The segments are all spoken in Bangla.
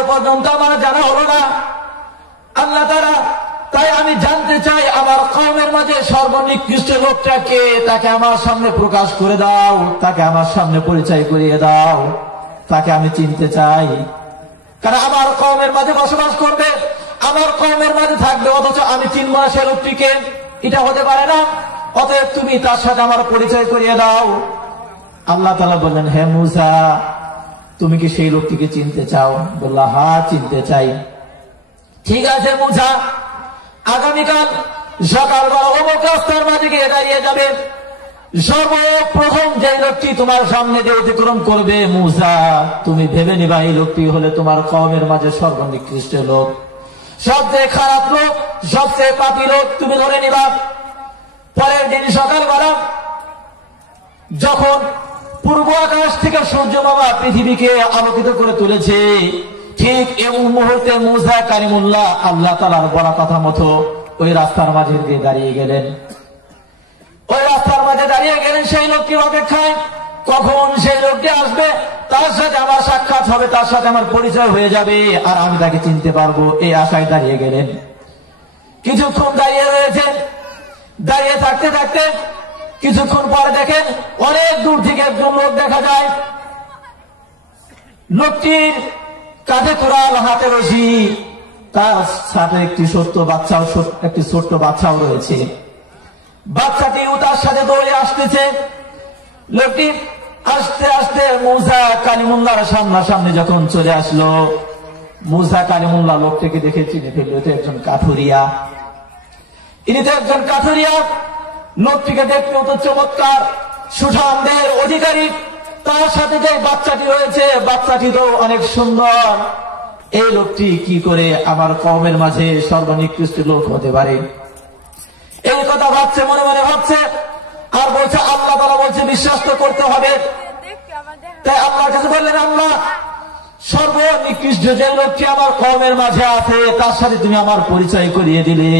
আজও পর্যন্ত আমার জানা হলো না আল্লাহ তাআলা। তাই আমি জানতে চাই আমার কওমের মাঝে সর্বনিকৃষ্ট লোকটাকে, তাকে আমার সামনে প্রকাশ করে দাও, তাকে আমার সামনে পরিচয় করিয়ে দাও, তাকে আমি চিনতে চাই। কারণ আমার কওমের মাঝে বসবাস করবে, আমার কওমের মাঝে থাকবে, অথচ আমি চিনব না সে লোকটিকে, এটা হতে পারে না। অতএব তুমি তার সাথে আমার পরিচয় করিয়ে দাও। আল্লাহ তাআলা বললেন, হে মূসা, তুমি কি সেই লোকটিকে চিনতে চাও? বলল, হ্যাঁ চিনতে চাই। ঠিক আছে মূসা, আগামীকাল সকালবেলা অমুক রাস্তার মাঝে গিয়ে দাঁড়িয়ে যাবে। সর্বপ্রথম যে লোকটি তোমার সামনে দিয়ে অতিক্রম করবে মূসা, তুমি ভেবে নিবা এই লোকটি হলে তোমার কওমের মাঝে সর্বনিকৃষ্ট লোক, সবচেয়ে খারাপ লোক, সবচেয়ে পাপী লোক তুমি ধরে নিবা। পরের দিন সকালবেলা যখন পূর্ব আকাশ থেকে সূর্য বাবা পৃথিবীকে আলোকিত করে তুলেছে, ঠিক এই মুহূর্তে মূসা কালিমুল্লাহ আল্লাহ তাআলার বলা কথা মতো ওই রাস্তার মাঝে দিয়ে দাঁড়িয়ে গেলেন। ওই রাস্তার মাঝে দাঁড়িয়ে গেলেন সেই লোকটির অপেক্ষায়, কখন সেই লোকটি আসবে, তার সাথে আমার সাক্ষাৎ হবে, তার সাথে আমার পরিচয় হয়ে যাবে, আর আমি তাকে চিনতে পারবো, এই আশায় দাঁড়িয়ে গেলেন। কিছুক্ষণ দাঁড়িয়ে রয়েছেন। দাঁড়িয়ে থাকতে থাকতে কিছুক্ষণ পরে দেখেন অনেক দূর থেকে একজন লোক দেখা যায়। লোকটির কাঁধে কোরাল, হাতে রশি, তার সাথে একটি ছোট্ট বাচ্চাও রয়েছে। বাচ্চাটিও তার সাথে দৌড়ে আসতেছে। লোকটি আস্তে আস্তে মূসা কালিমুল্লাহর সামনাসামনি যখন চলে আসলো, মূসা কালিমুল্লাহ লোকটিকে দেখে চিনে ফেলল, এটা একজন কাঠুরিয়া। ইনি তো একজন কাঠুরিয়া। লোকটিকে দেখতে তো চমৎকার, সুঠাম দেহের অধিকারী, তার সাথে যে বাচ্চাটি রয়েছে, বাচ্চাটি তো অনেক সুন্দর। এই লোকটি কি করে আমার কওমের মাঝে সর্বনিকৃষ্ট লোক হতে পারে? এই কথা ভাবছে, মনে মনে ভাবছে, আর বলছে আল্লাহ তাআলা বলছে বিশ্বাস তো করতে হবে। তাই আল্লাহর কাছে বললেন, আল্লাহ, সর্বনিকৃষ্ট যে লোকটি আমার কওমের মাঝে আছে তার সাথে তুমি আমার পরিচয় করিয়ে দিলে,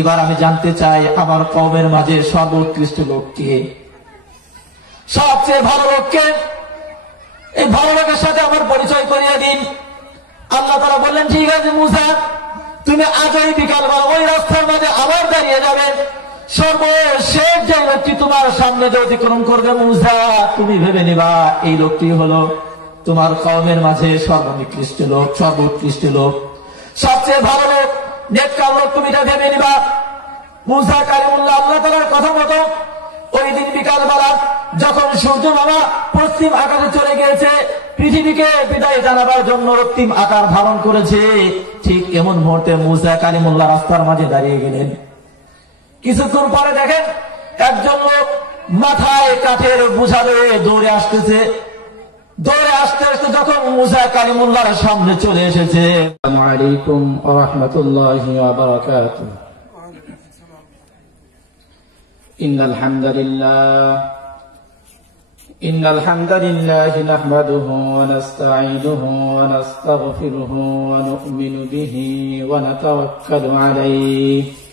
এবার আমি জানতে চাই আমার কওমের মাঝে সর্বোৎকৃষ্ট লোককে, সবচেয়ে ভালো লোককে, এই ভালো লোকের সাথে আমার পরিচয় করিয়ে দিন। আল্লাহ তাআলা বললেন, ঠিক আছে মূসা, তুমি আজই বিকালবেলা ওই রাস্তার মাঝে আবার দাঁড়িয়ে যাবে। সর্বশেষ যে লোকটি তোমার সামনে যে অতিক্রম করবে মূসা, তুমি ভেবে নিবা এই লোকটি হলো তোমার কওমের মাঝে সর্বনিকৃষ্ট লোক, সর্বোৎকৃষ্ট লোক, সবচেয়ে ভালো লোক, নেককার লোক, তুমি এটা ভেবে নিবা। মূসা কালিমুল্লাহ আল্লাহ তাআলার কথা মতো ওই দিন বিকালবেলা যখন সূর্য মামা পশ্চিম আকাশে চলে গিয়েছে, পৃথিবীকে বিদায় জানাবার জন্য রক্তিম আকার ধারণ করেছে, ঠিক এমন মুহূর্তে মূসা কালিমুল্লাহ রাস্তার মাঝে দাঁড়িয়ে গেলেন। কিছুক্ষণ পরে দেখেন একজন লোক মাথায় কাঠের বোঝা লয়ে দৌড়ে আসতেছে। দৌড়ে আসতে আসতে যখন মূসা কালিমুল্লাহর সামনে চলে এসেছে, আসসালামু আলাইকুম ওয়া রাহমাতুল্লাহি ওয়া বারাকাতুহু। ইন্নাল হামদালিল্লাহি নাহমাদুহু ওয়া নাস্তাঈনুহু ওয়া নাস্তাগফিরুহু ওয়া নু'মিনু বিহি ওয়া নাতাওয়াক্কালু আলাইহি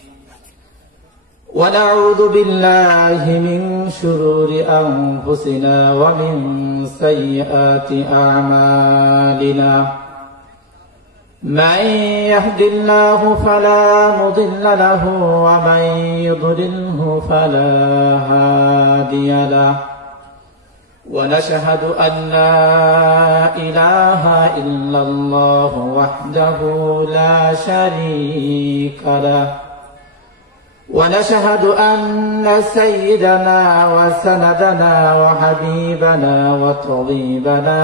ونعوذ بالله من شرور أنفسنا ومن سيئات أعمالنا من يهد الله فلا مضل له ومن يضلله فلا هادي له ونشهد أن لا إله إلا الله وحده لا شريك له ونشهد أن سيدنا وسندنا وحبيبنا وطبيبنا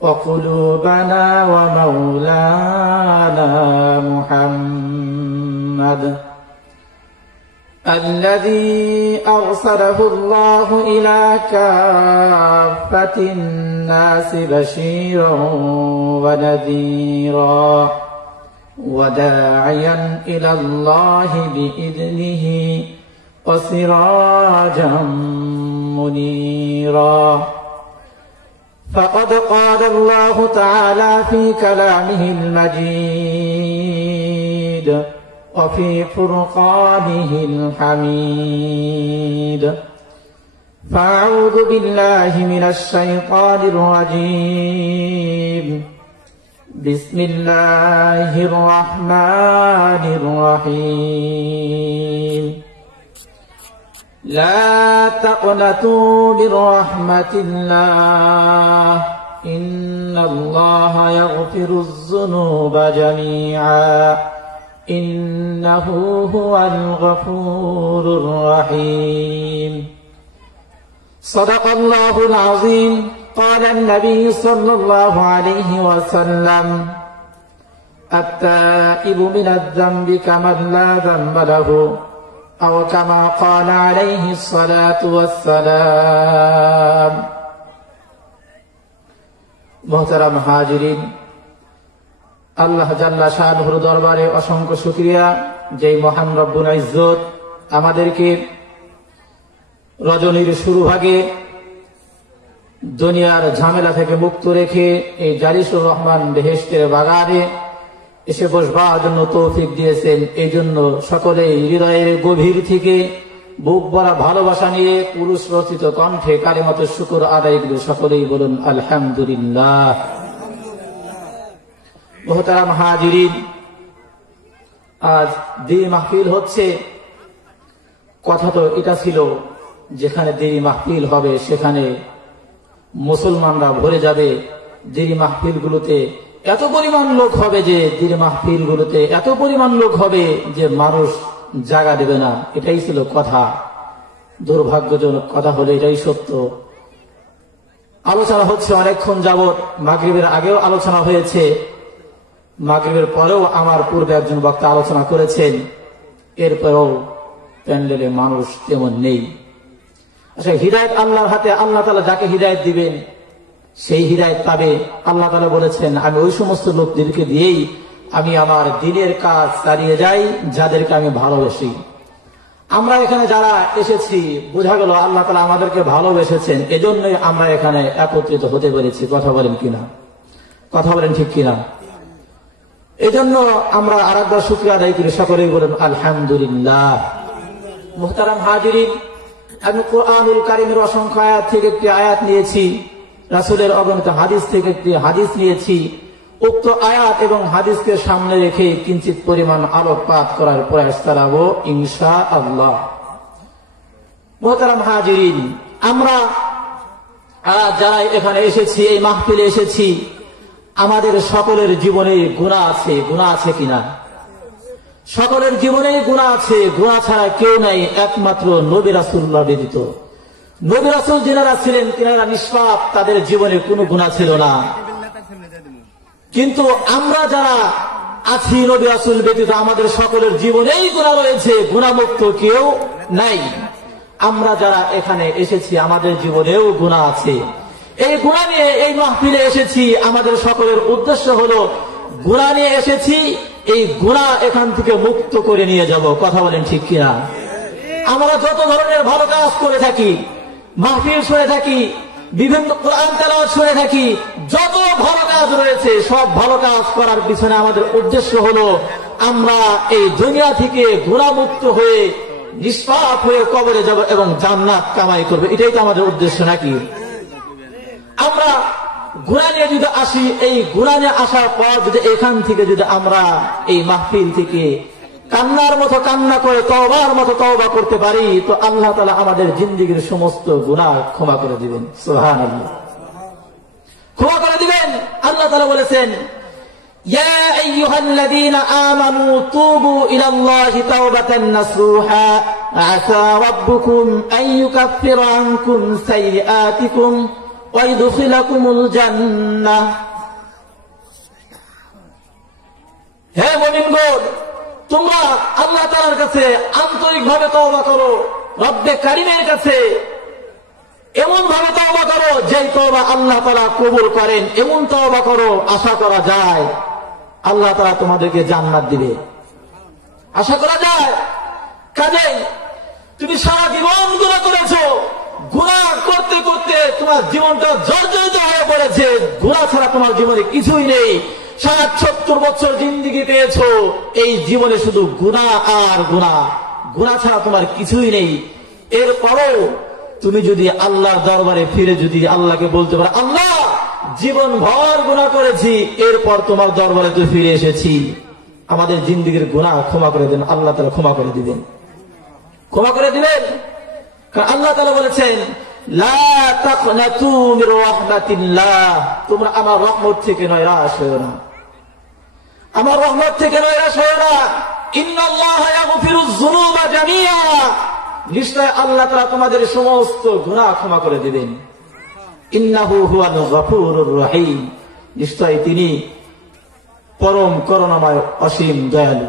وقلوبنا ومولانا محمد الذي أرسله الله إلى كافة الناس بشيرا ونذيرا وداعيا إلى الله بإذنه وسراجا منيرا فقد قال الله تعالى في كلامه المجيد وفي فرقانه الحميد فأعوذ بالله من الشيطان الرجيم বিসমিল্লাহির রহমানির রহিম লা তাকনাতু মির রাহমাতিল্লাহ ইন্নাল্লাহা ইয়াগফিরুয যুনুবা জামিআ ইন্নাহু হুয়াল গফুরুর রহিম সাদাকাল্লাহুল আযীম قال النبي صلى الله عليه وسلم التائب من الذنب كمن لا ذنب له أو كما قال عليه الصلاة والسلام محترم হাজিরিন আল্লাহ জাল্লা শানুর দরবারে অসংখ্য শুকরিয়া যে মহান রব্বুল ইজ্জত আমাদেরকে রজনীর শুরু ভাগে দুনিয়ার ঝামেলা থেকে মুক্ত রেখে এই জালিসুর রহমান বেহেশতের বাগানে এসে বসবার জন্য তৌফিক দিয়েছেন। এই জন্য সকলেই হৃদয়ের গভীর থেকে বুক ভরা ভালোবাসা নিয়ে পুরুষ রচিত কণ্ঠে কালিমাত শুকর আদায় করে সকলেই বলুন আলহামদুলিল্লাহ। মুহতারাম হাজিরিন, আজ দিনী মাহফিল হচ্ছে। কথা তো এটা ছিল যেখানে দিনী মাহফিল হবে সেখানে মুসলমানরা ভরে যাবে। দিনী মাহফিল গুলোতে এত পরিমাণ লোক হবে যে দিনী মাহফিল গুলোতে এত পরিমাণ লোক হবে যে মানুষ জায়গা দেবে না। এটাই ছিল কথা। দুর্ভাগ্যজনক কথা হলে এটাই সত্য। আলোচনা হচ্ছে অনেকক্ষণ যাবৎ, মাগরিবের আগেও আলোচনা হয়েছে, মাগরিবের পরেও আমার পূর্বে একজন বক্তা আলোচনা করেছেন। এরপরেও প্যান্ডেলে মানুষ তেমন নেই। আচ্ছা, হিদায়েত আল্লাহর হাতে। আল্লাহ তাআলা যাকে হিদায়েত দিবেন সেই হিদায়েত পাবে। আল্লাহ তাআলা বলেছেন, আমি ওই সমস্ত লোকদেরকে দিয়েই আমি আমার দিনের কাজ চালিয়ে যাই যাদেরকে আমি ভালোবাসি। আমরা এখানে যারা এসেছি বোঝা গেল আল্লাহ তাআলা আমাদেরকে ভালোবেসেছেন, এজন্যই আমরা এখানে একত্রিত হতে পেরেছি। কথা বলেন কিনা? কথা বলেন ঠিক কিনা? এজন্য আমরা আরেকবার শুকরিয়া আদায় করি, সকলেই বলেন আলহামদুলিল্লাহ। মুহতারাম হাজিরিন, আমি কুরআনুল কারীমের অসংখ্য আয়াত থেকে একটি আয়াত নিয়েছি, রাসূলের অগণিত হাদিস থেকে একটি হাদিস নিয়েছি। উক্ত আয়াত এবং হাদিসকে সামনে রেখে কিঞ্চিত পরিমাণ আলোকপাত করার প্রয়াস চালাবো ইনশাআল্লাহ। মুহতারাম হাজিরিন, আমরা যারা এখানে এসেছি, এই মাহফিলে এসেছি, আমাদের সকলের জীবনে গুনাহ আছে। গুনাহ আছে কিনা? সকলের জীবনে গুনাহ আছে। গুনাহ ছাড়া কেউ নাই একমাত্র নবী রাসূলুল্লাহ ব্যতীত। নবী রাসূল যারা ছিলেন তিনারা নিষ্পাপ, তাদের জীবনে কোনো গুনাহ ছিল না। কিন্তু আমরা যারা আছি নবী রাসূল ব্যতীত আমাদের সকলের জীবনেই গুনাহ রয়েছে, গুনাহমুক্ত কেউ নাই। আমরা যারা এখানে এসেছি আমাদের জীবনেও গুনাহ আছে। এই গুনাহ নিয়ে এই মাহফিলে এসেছি। আমাদের সকলের উদ্দেশ্য হলো গুনাহ নিয়ে এসেছি, এই গুনাহ এখান থেকে মুক্ত করে নিয়ে যাব। কথা বলেন ঠিক কিনা? আমরা যত ধরনের ভালো কাজ করে থাকি, মাহফিল শুনে থাকি, বিভিন্ন কোরআন তেলাওয়াত শুনে থাকি, যত ভালো কাজ রয়েছে সব ভালো কাজ করার পিছনে আমাদের উদ্দেশ্য হলো আমরা এই দুনিয়া থেকে গুনাহমুক্ত হয়ে নিষ্পাপ হয়ে কবরে যাব এবং জান্নাত কামাই করব। এটাই তো আমাদের উদ্দেশ্য নাকি? আমরা গুনাহ নিয়ে যদি আসি, এই গুনাহ নিয়ে আসার পর যদি এখান থেকে যদি আমরা এই মাহফিল থেকে কান্নার মতো কান্না করে তওবার মতো তওবা করতে পারি, তো আল্লাহ তাআলা আমাদের জিন্দেগীর সমস্ত গুনাহ ক্ষমা করে দিবেন। সুবহানাল্লাহ, ক্ষমা করে দিবেন। আল্লাহ তাআলা বলেছেন, ইয়া আইয়ুহাল্লাযীনা আমানু তুবু ইলাল্লাহি তাওবাতান নাসুহা আসা রাব্বুকুম আন ইউকাফিরা আনকুম সাইয়্যাতিকুম ওয়া ইদখিলাকুমুল জান্নাহ। হে মুমিনগণ, তোমরা আল্লাহ তাআলার কাছে আন্তরিকভাবে তওবা করো, রব্বে কারীমের কাছে এমন ভাবে তওবা করো যে তওবা আল্লাহ তাআলা কবুল করেন। এমন তওবা করো আশা করা যায় আল্লাহ তাআলা তোমাদেরকে জান্নাত দিবে, আশা করা যায়। কাজেই তুমি সারা জীবন গুনাহ করেছো, গুনাহ করতে করতে তোমার জীবনটা জর্জরিত হয়ে পড়েছে। গুনাহ ছাড়া তোমার জীবনে কিছুই নেই। ৭০ বছর জিন্দেগি পেয়েছো, এই জীবনে শুধু গুনাহ আর গুনাহ, গুনাহ ছাড়া তোমার কিছুই নেই। এরপরও তুমি যদি আল্লাহর দরবারে ফিরে যদি আল্লাহকে বলতে পারো, আল্লাহ জীবন ভর গুনাহ করেছি, এরপর তোমার দরবারে তো ফিরে এসেছি, আমাদের জিন্দেগীর গুনাহ ক্ষমা করে দেন। আল্লাহ তাআলা ক্ষমা করে দিবেন, ক্ষমা করে দিবেন। কারণ আল্লাহ তাআলা বলেছেন, লা তাকনাতু মির রাহমাতিল্লাহ, তোমরা আমার রহমত থেকে নৈরাশ হয়ো না, আমার রহমত থেকে নৈরাশ হয়ো না। ইন্নাল্লাহা ইয়াগফিরুয যুনুবা জামিআ, নিশ্চয় আল্লাহ তাআলা তোমাদের সমস্ত গুনাহ ক্ষমা করে দিবেন। ইন্নাহু হুয়াল গফুরুর রহিম, নিশ্চয় তিনি পরম করুণাময় অসীম দয়ালু।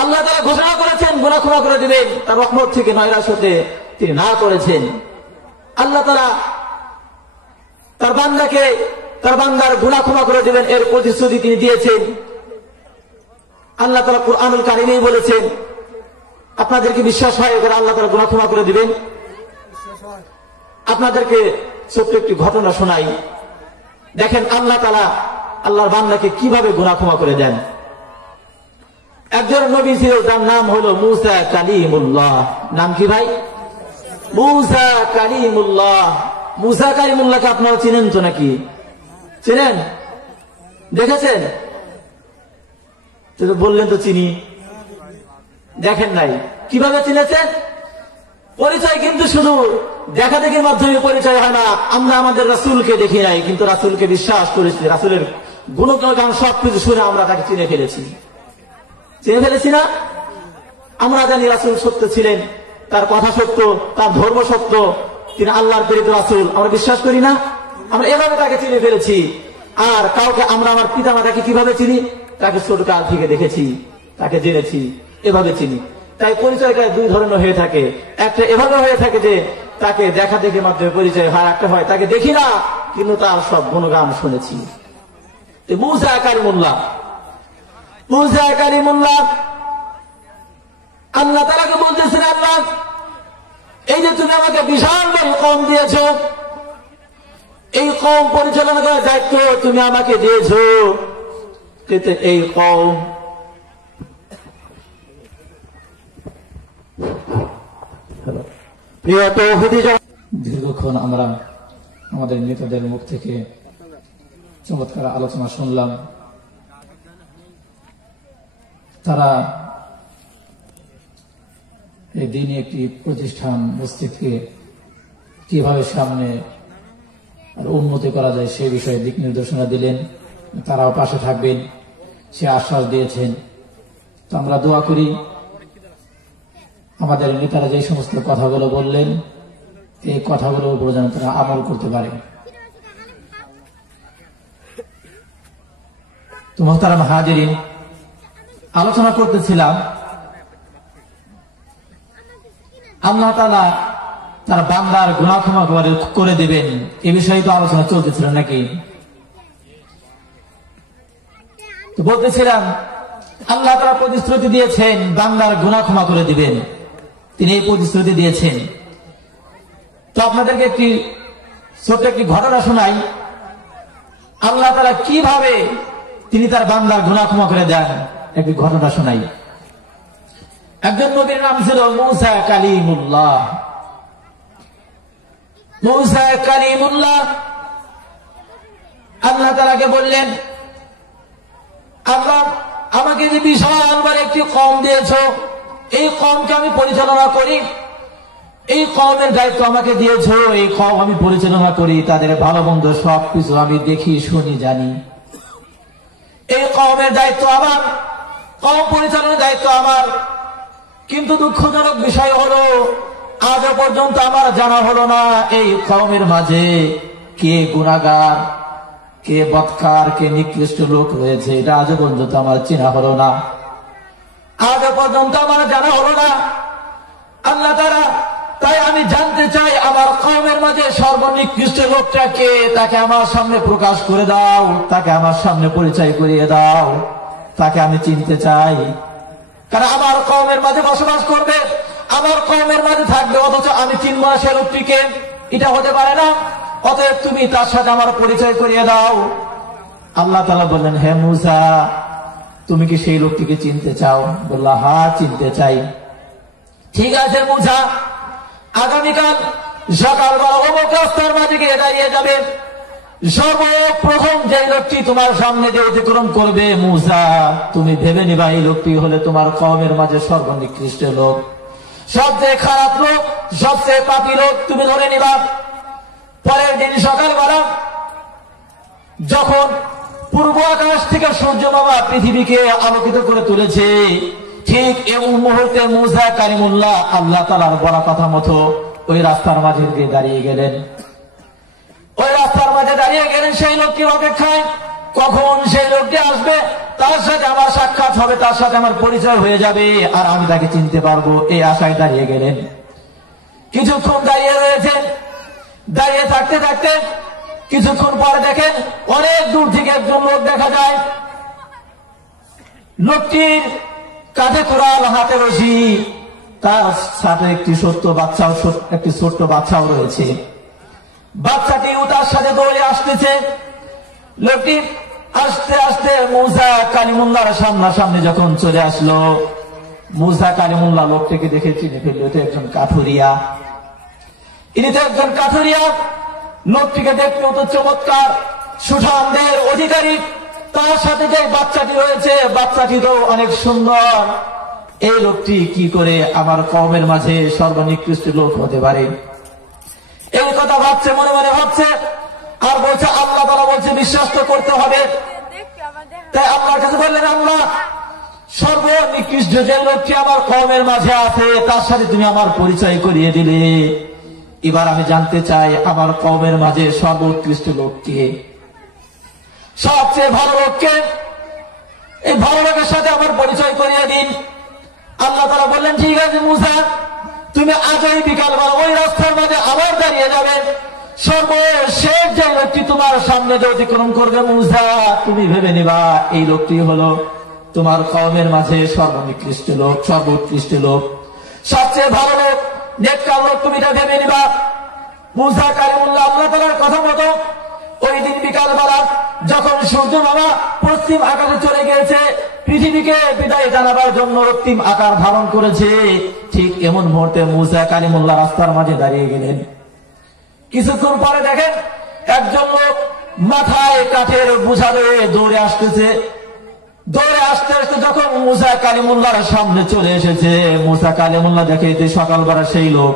আল্লাহ তাআলা ঘোষণা করেছেন গুনাহ ক্ষমা করে দিবেন, তার রহমত থেকে নৈরাশ হতে তিনি না করেছেন। আল্লাহ তাআলা তার বান্দাকে, তার বান্দার গুনাহ ক্ষমা করে দিবেন এর প্রতিশ্রুতি তিনি দিয়েছেন। আল্লাহ তাআলা কুরআনুল কারীমেই বলেছেন, আপনাদেরকে বিশ্বাস হয় এবার আল্লাহ তাআলা গুনাহ ক্ষমা করে দিবেন? আপনাদেরকে ছোট্ট একটি ঘটনা শোনাই, দেখেন আল্লাহ তাআলা আল্লাহর বান্দাকে কিভাবে গুনাহ ক্ষমা করে দেন। একজন নবী ছিল, যার নাম হলো মূসা কালিমুল্লাহ। নাম কি ভাই? মূসা কালিমুল্লাহ। মূসা কালিমুল্লাহকে আপনারা চিনেন তো নাকি? চিনেন? দেখেছেন? তো বললেন তো চিনি, দেখেন নাই। কিভাবে চিনেছেন? পরিচয় কিন্তু শুধু দেখা দেখির মাধ্যমে পরিচয় হয় না। আমরা আমাদের রাসূলকে দেখি নাই, কিন্তু রাসূলকে বিশ্বাস করেছি, রাসূলের গুণগান সবকিছু শুনে আমরা তাকে চিনে ফেলেছি। চিনে ফেলেছি না? আমরা জানি রাসূল সত্য ছিলেন, তার কথা সত্য, তার ধর্ম সত্য, তিনি আল্লাহর প্রেরিত রাসূল। আমরা বিশ্বাস করি না? আমরা এভাবে তাকে চিনে ফেলেছি। আর কাউকে আমরা আমার পিতামাতাকে কিভাবে চিনি? তাকে ছোটকাল থেকে দেখেছি, তাকে জেনেছি, এভাবে চিনি। তাই পরিচয়টা দুই ধরনের হয়ে থাকে। একটা এভাবে হয়ে থাকে যে তাকে দেখা দেখে মাধ্যমে পরিচয় হয়, একটা হয় তাকে দেখি না কিন্তু তার সব গুণগান শুনেছি। মূসা কালিমুল্লাহ, মূসা কালিমুল্লাহ আল্লাহ তাআলাকে বলতেছেন, আল্লাহ এই যে তুমি আমাকে বিশাল বড় কওম দিয়েছো, এই কওম পরিচালনা করার দায়িত্ব তুমি আমাকে দিয়েছো, কিন্তু এই কওম দীর্ঘক্ষণ আমরা আমাদের নেতাদের মুখ থেকে চমৎকার আলোচনা শুনলাম। তারা এই দিনে একটি প্রতিষ্ঠান মসজিদকে কিভাবে সামনে আর উন্নতি করা যায় সে বিষয়ে দিক নির্দেশনা দিলেন, তারাও পাশে থাকবেন সে আশ্বাস দিয়েছেন। তো আমরা দোয়া করি আমাদের নেতারা যে সমস্ত কথাগুলো বললেন এই কথাগুলোর উপর যেন তারা আমল করতে পারে। তো মোহতারাম হাজিরিন, আলোচনা করতেছিলাম আল্লাহ তাআলা তার বান্দার গুনাহ ক্ষমা করে দিবেন, এ বিষয়ে তো আলোচনা চলতেছিল নাকি? তো বলতেছিলাম আল্লাহ তাআলা প্রতিশ্রুতি দিয়েছেন বান্দার গুনাহ ক্ষমা করে দিবেন, তিনি এই প্রতিশ্রুতি দিয়েছেন। তো আপনাদেরকে একটি ছোট্ট একটি ঘটনা শোনাই, আল্লাহ তাআলা কিভাবে তিনি তার বান্দার গুনাহ ক্ষমা করে দেন একটি ঘটনা শোনাই। একজন নবীর নাম ছিল মূসা কালিমুল্লাহ। মূসা কালিমুল্লাহ আল্লাহ তাআলাকে বললেন, আল্লাহ আমাকে যে বিশাল বড় একটি কওম দিয়েছো, এই কওমকে আমি পরিচালনা করি, এই কওমের দায়িত্ব আমাকে দিয়েছো, এই কওম আমি পরিচালনা করি, তাদের ভালো মন্দ সবকিছু আমি দেখি শুনি জানি। এই কওমের দায়িত্ব আমার, কওম পরিচালনার দায়িত্ব আমার। কিন্তু দুঃখজনক বিষয় হলো আজ পর্যন্ত আমার জানা হলো না এই কওমের মাঝে কে গুনাহগার, কে বদকার, কে নিকৃষ্ট লোক রয়েছে, এটা আজ পর্যন্ত আমার চেনা হলো না, আজ পর্যন্ত আমার জানা হলো না। আল্লাহ তাআলা তাই আমি জানতে চাই আমার কওমের মাঝে সর্বনিকৃষ্ট লোকটাকে, তাকে আমার সামনে প্রকাশ করে দাও, তাকে আমার সামনে পরিচয় করিয়ে দাও, তাকে আমি চিনতে চাই। কারণ আমার কওমের মাঝে বসবাস করবে, আমার কওমের মাঝে থাকবে, অথচ আমি চিনব না সে লোকটিকে, এটা হতে পারে না। অতএব তুমি তার সাথে আমার পরিচয় করিয়ে দাও। আল্লাহ তাআলা বললেন, হে মূসা তুমি কি সেই লোকটিকে চিনতে চাও? বলল, হ্যাঁ চিনতে চাই। ঠিক আছে মূসা, আগামীকাল সকালবেলা অমুক রাস্তার মাঝে গিয়ে দাঁড়িয়ে যাবে, সর্বপ্রথম যে লোকটি তোমার সামনে দিয়ে অতিক্রম করবে মূসা, তুমি ভেবে নিবা এই লোকটি হলে তোমার কওমের মাঝে সর্বনিকৃষ্ট লোক, সবচেয়ে খারাপ লোক, সবচেয়ে পাপী লোক তুমি ধরে নিবা। পরের দিন সকালবেলা যখন পূর্ব আকাশ থেকে সূর্য বাবা পৃথিবীকে আলোকিত করে তুলেছে, ঠিক এই মুহূর্তে মূসা কালিমুল্লাহ আল্লাহ তাআলার বলা কথা মতো ওই রাস্তার মাঝে দিয়ে দাঁড়িয়ে গেলেন। ওই রাস্তার মাঝে দাঁড়িয়ে গেলেন সেই লোকটির অপেক্ষায়, কখন সেই লোকটি আসবে, তার সাথে আমার সাক্ষাৎ হবে, তার সাথে আমার পরিচয় হয়ে যাবে আর আমি তাকে চিনতে পারবো, এই আশায় দাঁড়িয়ে গেলেন। কিছুক্ষণ দাঁড়িয়ে রয়েছেন। দাঁড়িয়ে থাকতে থাকতে কিছুক্ষণ পরে দেখেন অনেক দূর থেকে একজন লোক দেখা যায়। লোকটির কাঁধে কোরাল, হাতে রশি, তার সাথে একটি ছোট্ট বাচ্চাও রয়েছে। বাচ্চাটিও তার সাথে দৌড়ে আসতেছে। লোকটি আস্তে আস্তে মূসা কালিমুল্লাহর সামনাসামনি যখন চলে আসলো, মূসা কালিমুল্লাহ লোকটিকে দেখে চিনে ফেললো, এটা একজন কাঠুরিয়া। ইনি তো একজন কাঠুরিয়া। লোকটিকে দেখতে তো চমৎকার, সুঠাম দেহের অধিকারী, তার সাথে যে বাচ্চাটি রয়েছে, বাচ্চাটি তো অনেক সুন্দর। এই লোকটি কি করে আমার কওমের মাঝে সর্বনিকৃষ্ট লোক হতে পারে, এই কথা ভাবছে, মনে মনে ভাবছে আর বলছে, আল্লাহ তাআলা বলছে বিশ্বাস তো করতে হবে। তাই আল্লাহর কাছে বললেন, আল্লাহ সর্বনিকৃষ্ট যে লোকটি আমার কওমের মাঝে আছে তার সাথে তুমি আমার পরিচয় করিয়ে দিলে, এবার আমি জানতে চাই আমার কওমের মাঝে সর্বোৎকৃষ্ট লোককে, সবচেয়ে ভালো লোককে, এই ভালো লোকের সাথে আমার পরিচয় করিয়ে দিন। আল্লাহ তাআলা বললেন, ঠিক আছে মূসা, তুমি আজই বিকালবেলা ওই রাস্তার মাঝে আবার দাঁড়িয়ে যাবে। সর্বশেষ যে লোকটি তোমার সামনে যে অতিক্রম করবে মূসা, তুমি ভেবে নিবা এই লোকটি হলো তোমার কওমের মাঝে সর্বনিকৃষ্ট লোক, সর্বোৎকৃষ্ট লোক, সবচেয়ে ভালো লোক, নেককার লোক, তুমি এটা ভেবে নিবা। মূসা কালিমুল্লাহ আল্লাহ তাআলার কথা মতো ওই দিন বিকালবেলা যখন সূর্য বাবা পশ্চিম আকাশে চলে গিয়েছে, পৃথিবীকে বিদায় জানাবার জন্য রক্তিম আকার ধারণ করেছে, ঠিক এমন মুহূর্তে মূসা কালিমুল্লাহ রাস্তার মাঝে দাঁড়িয়ে গেলেন। কিছুক্ষণ পরে দেখেন একজন লোক মাথায় কাঠের বোঝা লয়ে দৌড়ে আসতেছে। দৌড়ে আসতে আসতে যখন মূসা কালিমুল্লাহর সামনে চলে এসেছে, মূসা কালিমুল্লাহ দেখে এতে সকালবেলা সেই লোক,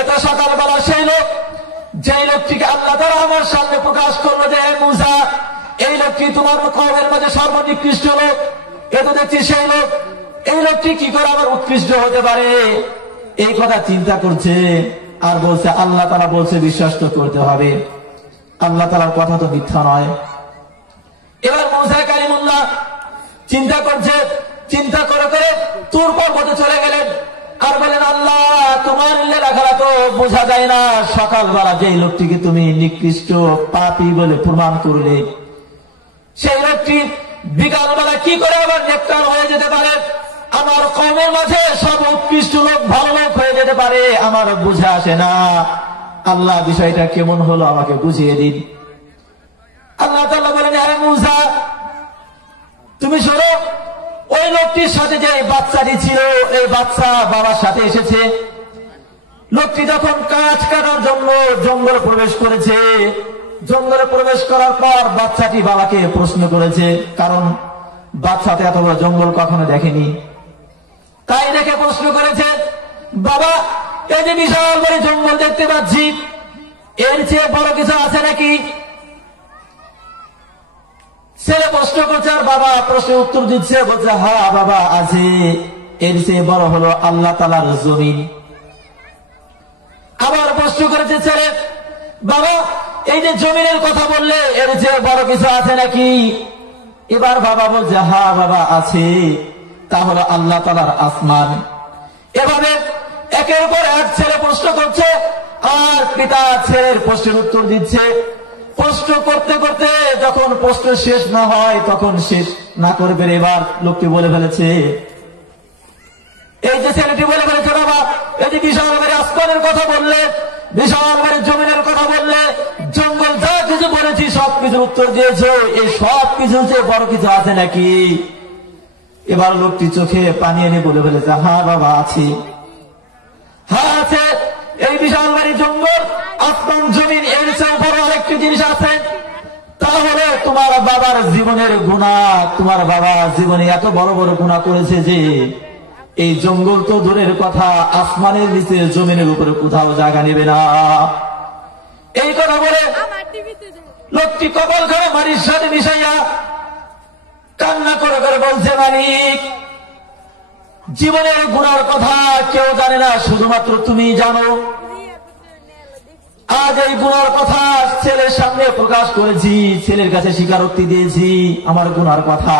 এটা সকালবেলা সেই লোক যেই লোকটিকে আল্লাহ তাআলা আমার সামনে প্রকাশ করলো যে মূসা, এই লোকটি তোমার কওমের মাঝে সর্বনিকৃষ্ট লোক, এটা দেখছি সেই লোক, এই লোকটি কি করে আবার উৎকৃষ্ট হতে পারে, এই কথা চিন্তা করছে আর বলছে, আল্লাহ তাআলা বলছে বিশ্বাস তো করতে হবে, আল্লাহ তাআলার কথা তো মিথ্যা নয়। এবার মূসা কালিমুল্লাহ চিন্তা করছে, চিন্তা করে করে তুর পর্বতে চলে গেলেন আর বলেন, আল্লাহ তোমার লীলাখেলা তো বোঝা যায় না, সকালবেলা যেই লোকটিকে তুমি নিকৃষ্ট পাপী বলে প্রমাণ করলে, সেই লোকটি বিকালবেলা কি করে আবার নেককার হয়ে যেতে পারে, আমার কওমের মাঝে সর্বোৎকৃষ্ট লোক, ভালো লোক হয়ে যেতে পারে, আমার বুঝে আসে না। আল্লাহ বিষয়টা কেমন হলো আমাকে বুঝিয়ে দিন। আল্লাহ তাআলা বলেন, হে মূসা তুমি শোনো, ওই লোকটির সাথে যে বাচ্চাটি ছিল, এই বাচ্চা বাবার সাথে এসেছে। লোকটি যখন কাঠ কাটার জন্য জঙ্গলে প্রবেশ করেছে, জঙ্গলে প্রবেশ করার পর বাচ্চাটি বাবাকে প্রশ্ন করেছে, কারণ বাচ্চাটা এত বড় জঙ্গল কখনো দেখেনি, তাই দেখে প্রশ্ন করেছে, বাবা এই যে বিশাল বড় জঙ্গল দেখতে পাচ্ছি, এর চেয়ে বড় কিছু আছে নাকি? ছেলে প্রশ্ন করছে আর বাবা প্রশ্নের উত্তর দিচ্ছে, বলছে হ্যাঁ বাবা আছে, এর চেয়ে বড় হলো আল্লাহ তাআলার জমিন। আবার প্রশ্ন করেছে ছেলে, বাবা এই যে জমিনের কথা বললে, এর চেয়ে বড় কিছু আছে নাকি? এবার বাবা বলছে হ্যাঁ বাবা আছে, তাহলে আল্লাহ তাআলার আসমান। এভাবে একের পর এক ছেলে প্রশ্ন করছে আর পিতা ছেলের প্রশ্নের উত্তর দিচ্ছে। প্রশ্ন করতে করতে যখন প্রশ্ন শেষ না হয়, তখন শেষ না করবে এবার লোকটি বলে ফেলেছে, এই যে ছেলেটি বলে ফেলেছে, বাবা এই যে বিশাল বড় আসমানের কথা বললে, বিশাল বড় জমিনের কথা বললে, জঙ্গল যা কিছু বলেছি সবকিছুর উত্তর দিয়েছে, এই সব কিছু বড় কিছু আছে নাকি? এবার লোকটি চোখে পানি এনে বলে ফেলেছে, হ্যাঁ বাবা আছে, হ্যাঁ আছে, এই বিশাল বাড়ি জঙ্গল, আসমান জমিন, এর চেয়ে বড় আরেকটি জিনিস আছে, তাহলে তোমার বাবার জীবনের গুনাহ। তোমার বাবা জীবনে এত বড় বড় গুনাহ করেছে যে এই জঙ্গল তো দূরের কথা, আসমানের নিচে জমিনের উপরে কোথাও জায়গা নেবে না। এই কথা বলে লোকটি কপাল খানে মাটির সাথে মিশাইয়া কান্না করে করে বলছে, মালিক, জীবনের গুনার কথা কেউ জানে না, শুধুমাত্র তুমি জানো। আজ এই গুনার কথা ছেলের সামনে প্রকাশ করেছি, ছেলের কাছে স্বীকারোক্তি দিয়েছি আমার গুনার কথা।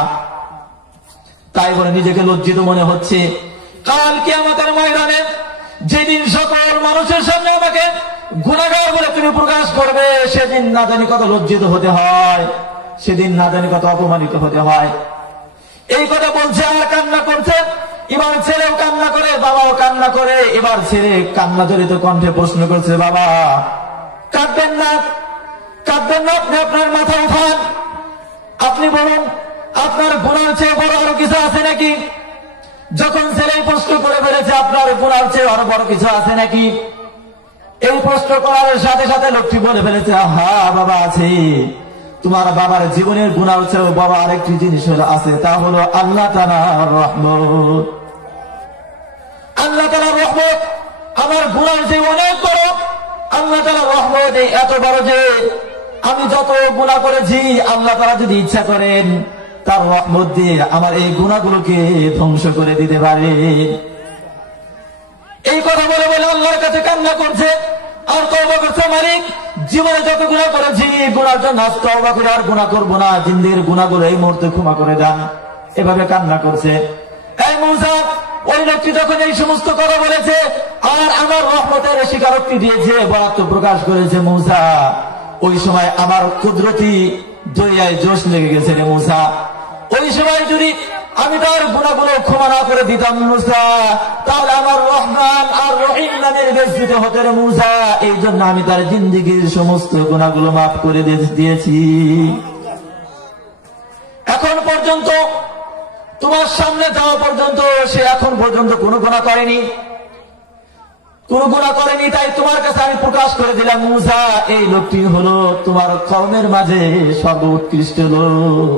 তাই বলে নিজেকে লজ্জিত মনে হচ্ছে। কাল কিয়ামতের ময়দানে যেদিন সকল মানুষের সামনে আমাকে গুনাহগার বলে তুমি প্রকাশ করবে, সেদিন না জানি কত লজ্জিত হতে হয়, সেদিন না জানি কত অপমানিত হতে হয়। এই কথা বলছে আর কান্না করছে। এবার ছেলেও কান্না করে, বাবাও কান্না করে। এবার ছেলে কান্না জড়িত কণ্ঠে প্রশ্ন করছে, বাবা কাঁদবেন না, কাঁদবেন না, আপনি আপনার মাথা উঠান, আপনি বলুন আপনার গুনার চেয়ে বড় আরো কিছু আছে নাকি? যখন ছেলে প্রশ্ন করে ফেলেছে আপনার গুনার চেয়ে আরো বড় কিছু আছে নাকি, এই প্রশ্ন করার সাথে সাথে লোকটি বলে ফেলেছে, হ্যাঁ বাবা আছে। তোমার বাবার জীবনের গুনার চেয়ে বড় আরেকটি জিনিস আছে, তা হলো আল্লাহ তাআলার রহমত। আল্লাহ তাআলার রহমত আমার গুনার চেয়ে অনেক বড়। আল্লাহ তাআলার রহমত এত বড় যে আমি যত গুনাহ করেছি, আল্লাহ তাআলা যদি ইচ্ছা করেন তার রহমত দিয়ে আমার এই গুনাহগুলোকে ধ্বংস করে দিতে পারে। এই কথা বলে বলে আল্লাহর কাছে কান্না করছে আর তওবা করছে, মালিক জীবনে যত গুনাহ করেছি, গুনার জন্য আজ তওবা করে আর গুনাহ করবো না, জিন্দেগির গুনাহগুলো এই মুহূর্তে ক্ষমা করে দেন। এভাবে কান্না করছে। এই মূসা, ওই লোকটি যখন এই সমস্ত কথা বলেছে আর আমার রহমতের স্বীকারোক্তি দিয়েছে, বরাত প্রকাশ করেছে মূসা, ওই সময় আমার কুদরতি দরিয়ায় জোশ লেগে গেছে রে মূসা। ওই সময় যদি আমি তার গুনাহগুলো ক্ষমা না করে দিতাম মূসা, তাহলে আমার রহমান আর রহিম নামের বেজ্জিত হতে রে মূসা। এই জন্য আমি তার জিন্দেগির সমস্ত গুনাহগুলো মাফ করে দিয়েছি। এখন পর্যন্ত তোমার সামনে যাওয়া পর্যন্ত সে এখন পর্যন্ত কোনো গুনাহ করেনি, কোন গুনাহ করেনি। তাই তোমার কাছে আমি প্রকাশ করে দিলাম, মূসা এই লোকটি হলো তোমার কওমের মাঝে সর্বোৎকৃষ্ট লোক।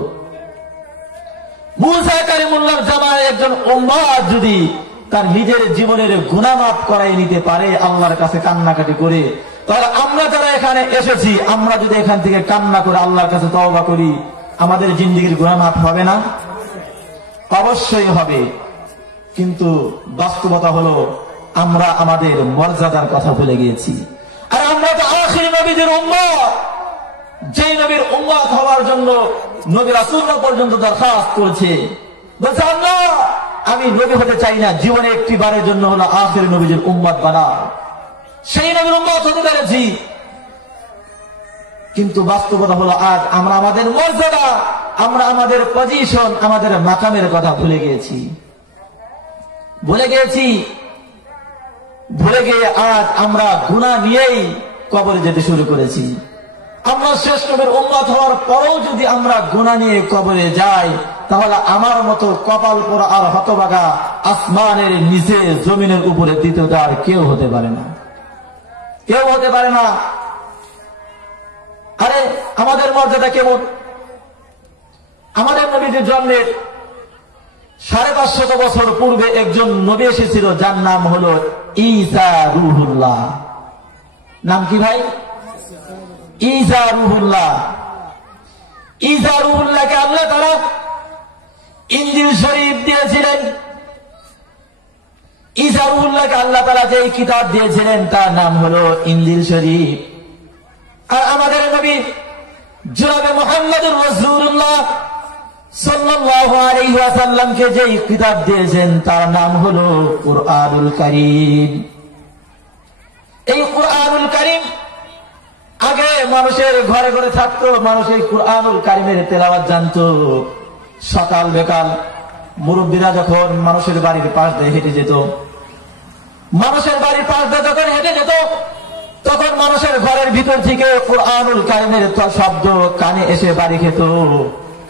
মূসা কালিমুল্লাহর জামানায় একজন উম্মাহ যদি তার নিজের জীবনের গুনাহ মাফ করাই নিতে পারে আল্লাহর কাছে কান্নাকাটি করে, তাহলে আমরা যারা এখানে এসেছি, আমরা যদি এখান থেকে কান্না করে আল্লাহর কাছে তওবা করি, আমাদের জিন্দেগির গুনাহ মাফ হবে না? অবশ্যই হবে। কিন্তু বাস্তবতা হলো আমরা আমাদের মর্যাদার কথা ভুলে গিয়েছি। আর আমরা তো আখির নবীদের উম্মত, যে নবীর উম্মত হওয়ার জন্য নবী রাসূলরা পর্যন্ত দরখাস্ত করেছে, বলছে আল্লাহ আমি নবী হতে চাই না, জীবনে একটি বারের জন্য হলো আখির নবীদের উম্মত বানাও। সেই নবীর উম্মত হতে পেরেছি। কিন্তু বাস্তবতা হলো আজ আমরা আমাদের মর্যাদা, আমরা আমাদের পজিশন, আমাদের মাকামের কথা ভুলে গিয়েছি। ভুলে গিয়ে আজ আমরা গুনাহ নিয়েই কবরে যেতে শুরু করেছি। আমরা শ্রেষ্ঠ নবীর উম্মত হওয়ার পরেও যদি আমরা গুনাহ নিয়ে কবরে যাই, তাহলে আমার মতো কপাল পোড়া আর হতভাগা আসমানের নিচে জমিনের উপরে দ্বিতীয়টা আর কেউ হতে পারে না, কেউ হতে পারে না। আরে আমাদের মর্যাদা কেমন? আমাদের নবীর জন্মের 550 বছর পূর্বে একজন নবী এসেছিল, যার নাম হলো ঈসা রুহুল্লাহ। নাম কি ভাই? ঈসা রুহুল্লাহ। ঈসা রুহুল্লাহকে আল্লাহ তাআলা ইনজিল শরীফ দিয়েছিলেন। ঈসা রুহুল্লাহকে আল্লাহ তাআলা যে কিতাব দিয়েছিলেন তার নাম হলো ইনজিল শরীফ। আর আমাদের নবী জনাবে মুহাম্মদুর রাসূলুল্লাহ সাল্লাল্লাহু আলাইহি ওয়াসাল্লামকে যে কিতাব দিয়েছেন তার নাম হলো কুরআনুল কারীম। এই কুরআনুল কারীম আগে মানুষের ঘরে ঘরে থাকতো, মানুষ এই কুরআনুল কারীমের তেলাওয়াত জানতো। সকাল বেকাল মুরব্বীরা যখন মানুষের বাড়ির পাশ দিয়ে হেঁটে যেত, মানুষের বাড়ির পাশ দিয়ে যখন হেঁটে যেত, তখন মানুষের ঘরের ভিতর থেকে কুরআনুল কারীমের শব্দ কানে এসে বাড়ি খেত,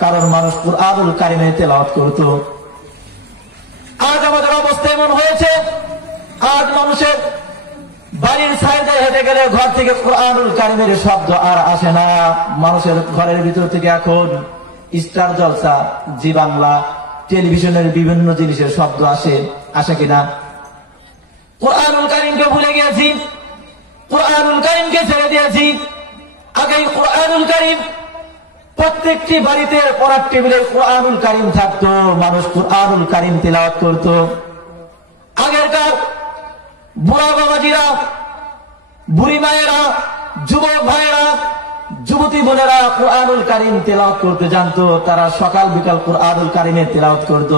কারণ মানুষ কুরআনুল কারীমের তেলাওয়াত করত। আজ আমাদের অবস্থা এমন হয়েছে, আজ মানুষের বাড়ির সাইডে হেঁটে গেলে ঘর থেকে কোরআনুল কারিমের শব্দ আর আসে না। মানুষের ঘরের ভিতর থেকে এখন স্টার জলসা, জি বাংলা, টেলিভিশনের বিভিন্ন জিনিসের শব্দ আসে কিনা? কোরআনুল কারিমকে ভুলে গিয়েছি, কোরআনুল কারিমকে ছেড়ে দিয়েছি। আগে কোরআনুল কারিম প্রত্যেকটি বাড়িতে পড়ার টেবিলে কোরআনুল কারিম থাকতো, মানুষ কোরআনুল কারিম তিলাওয়াত করত। আগেরকার বুড়া বাবাজিরা, বুড়ি মায়েরা, যুবক ভাইয়েরা, যুবতী বোনেরা কোরআনুল কারিম তেলাওয়াত করতে জানতো। তারা সকাল বিকাল কোরআনুল কারিমের তেলাওয়াত করত।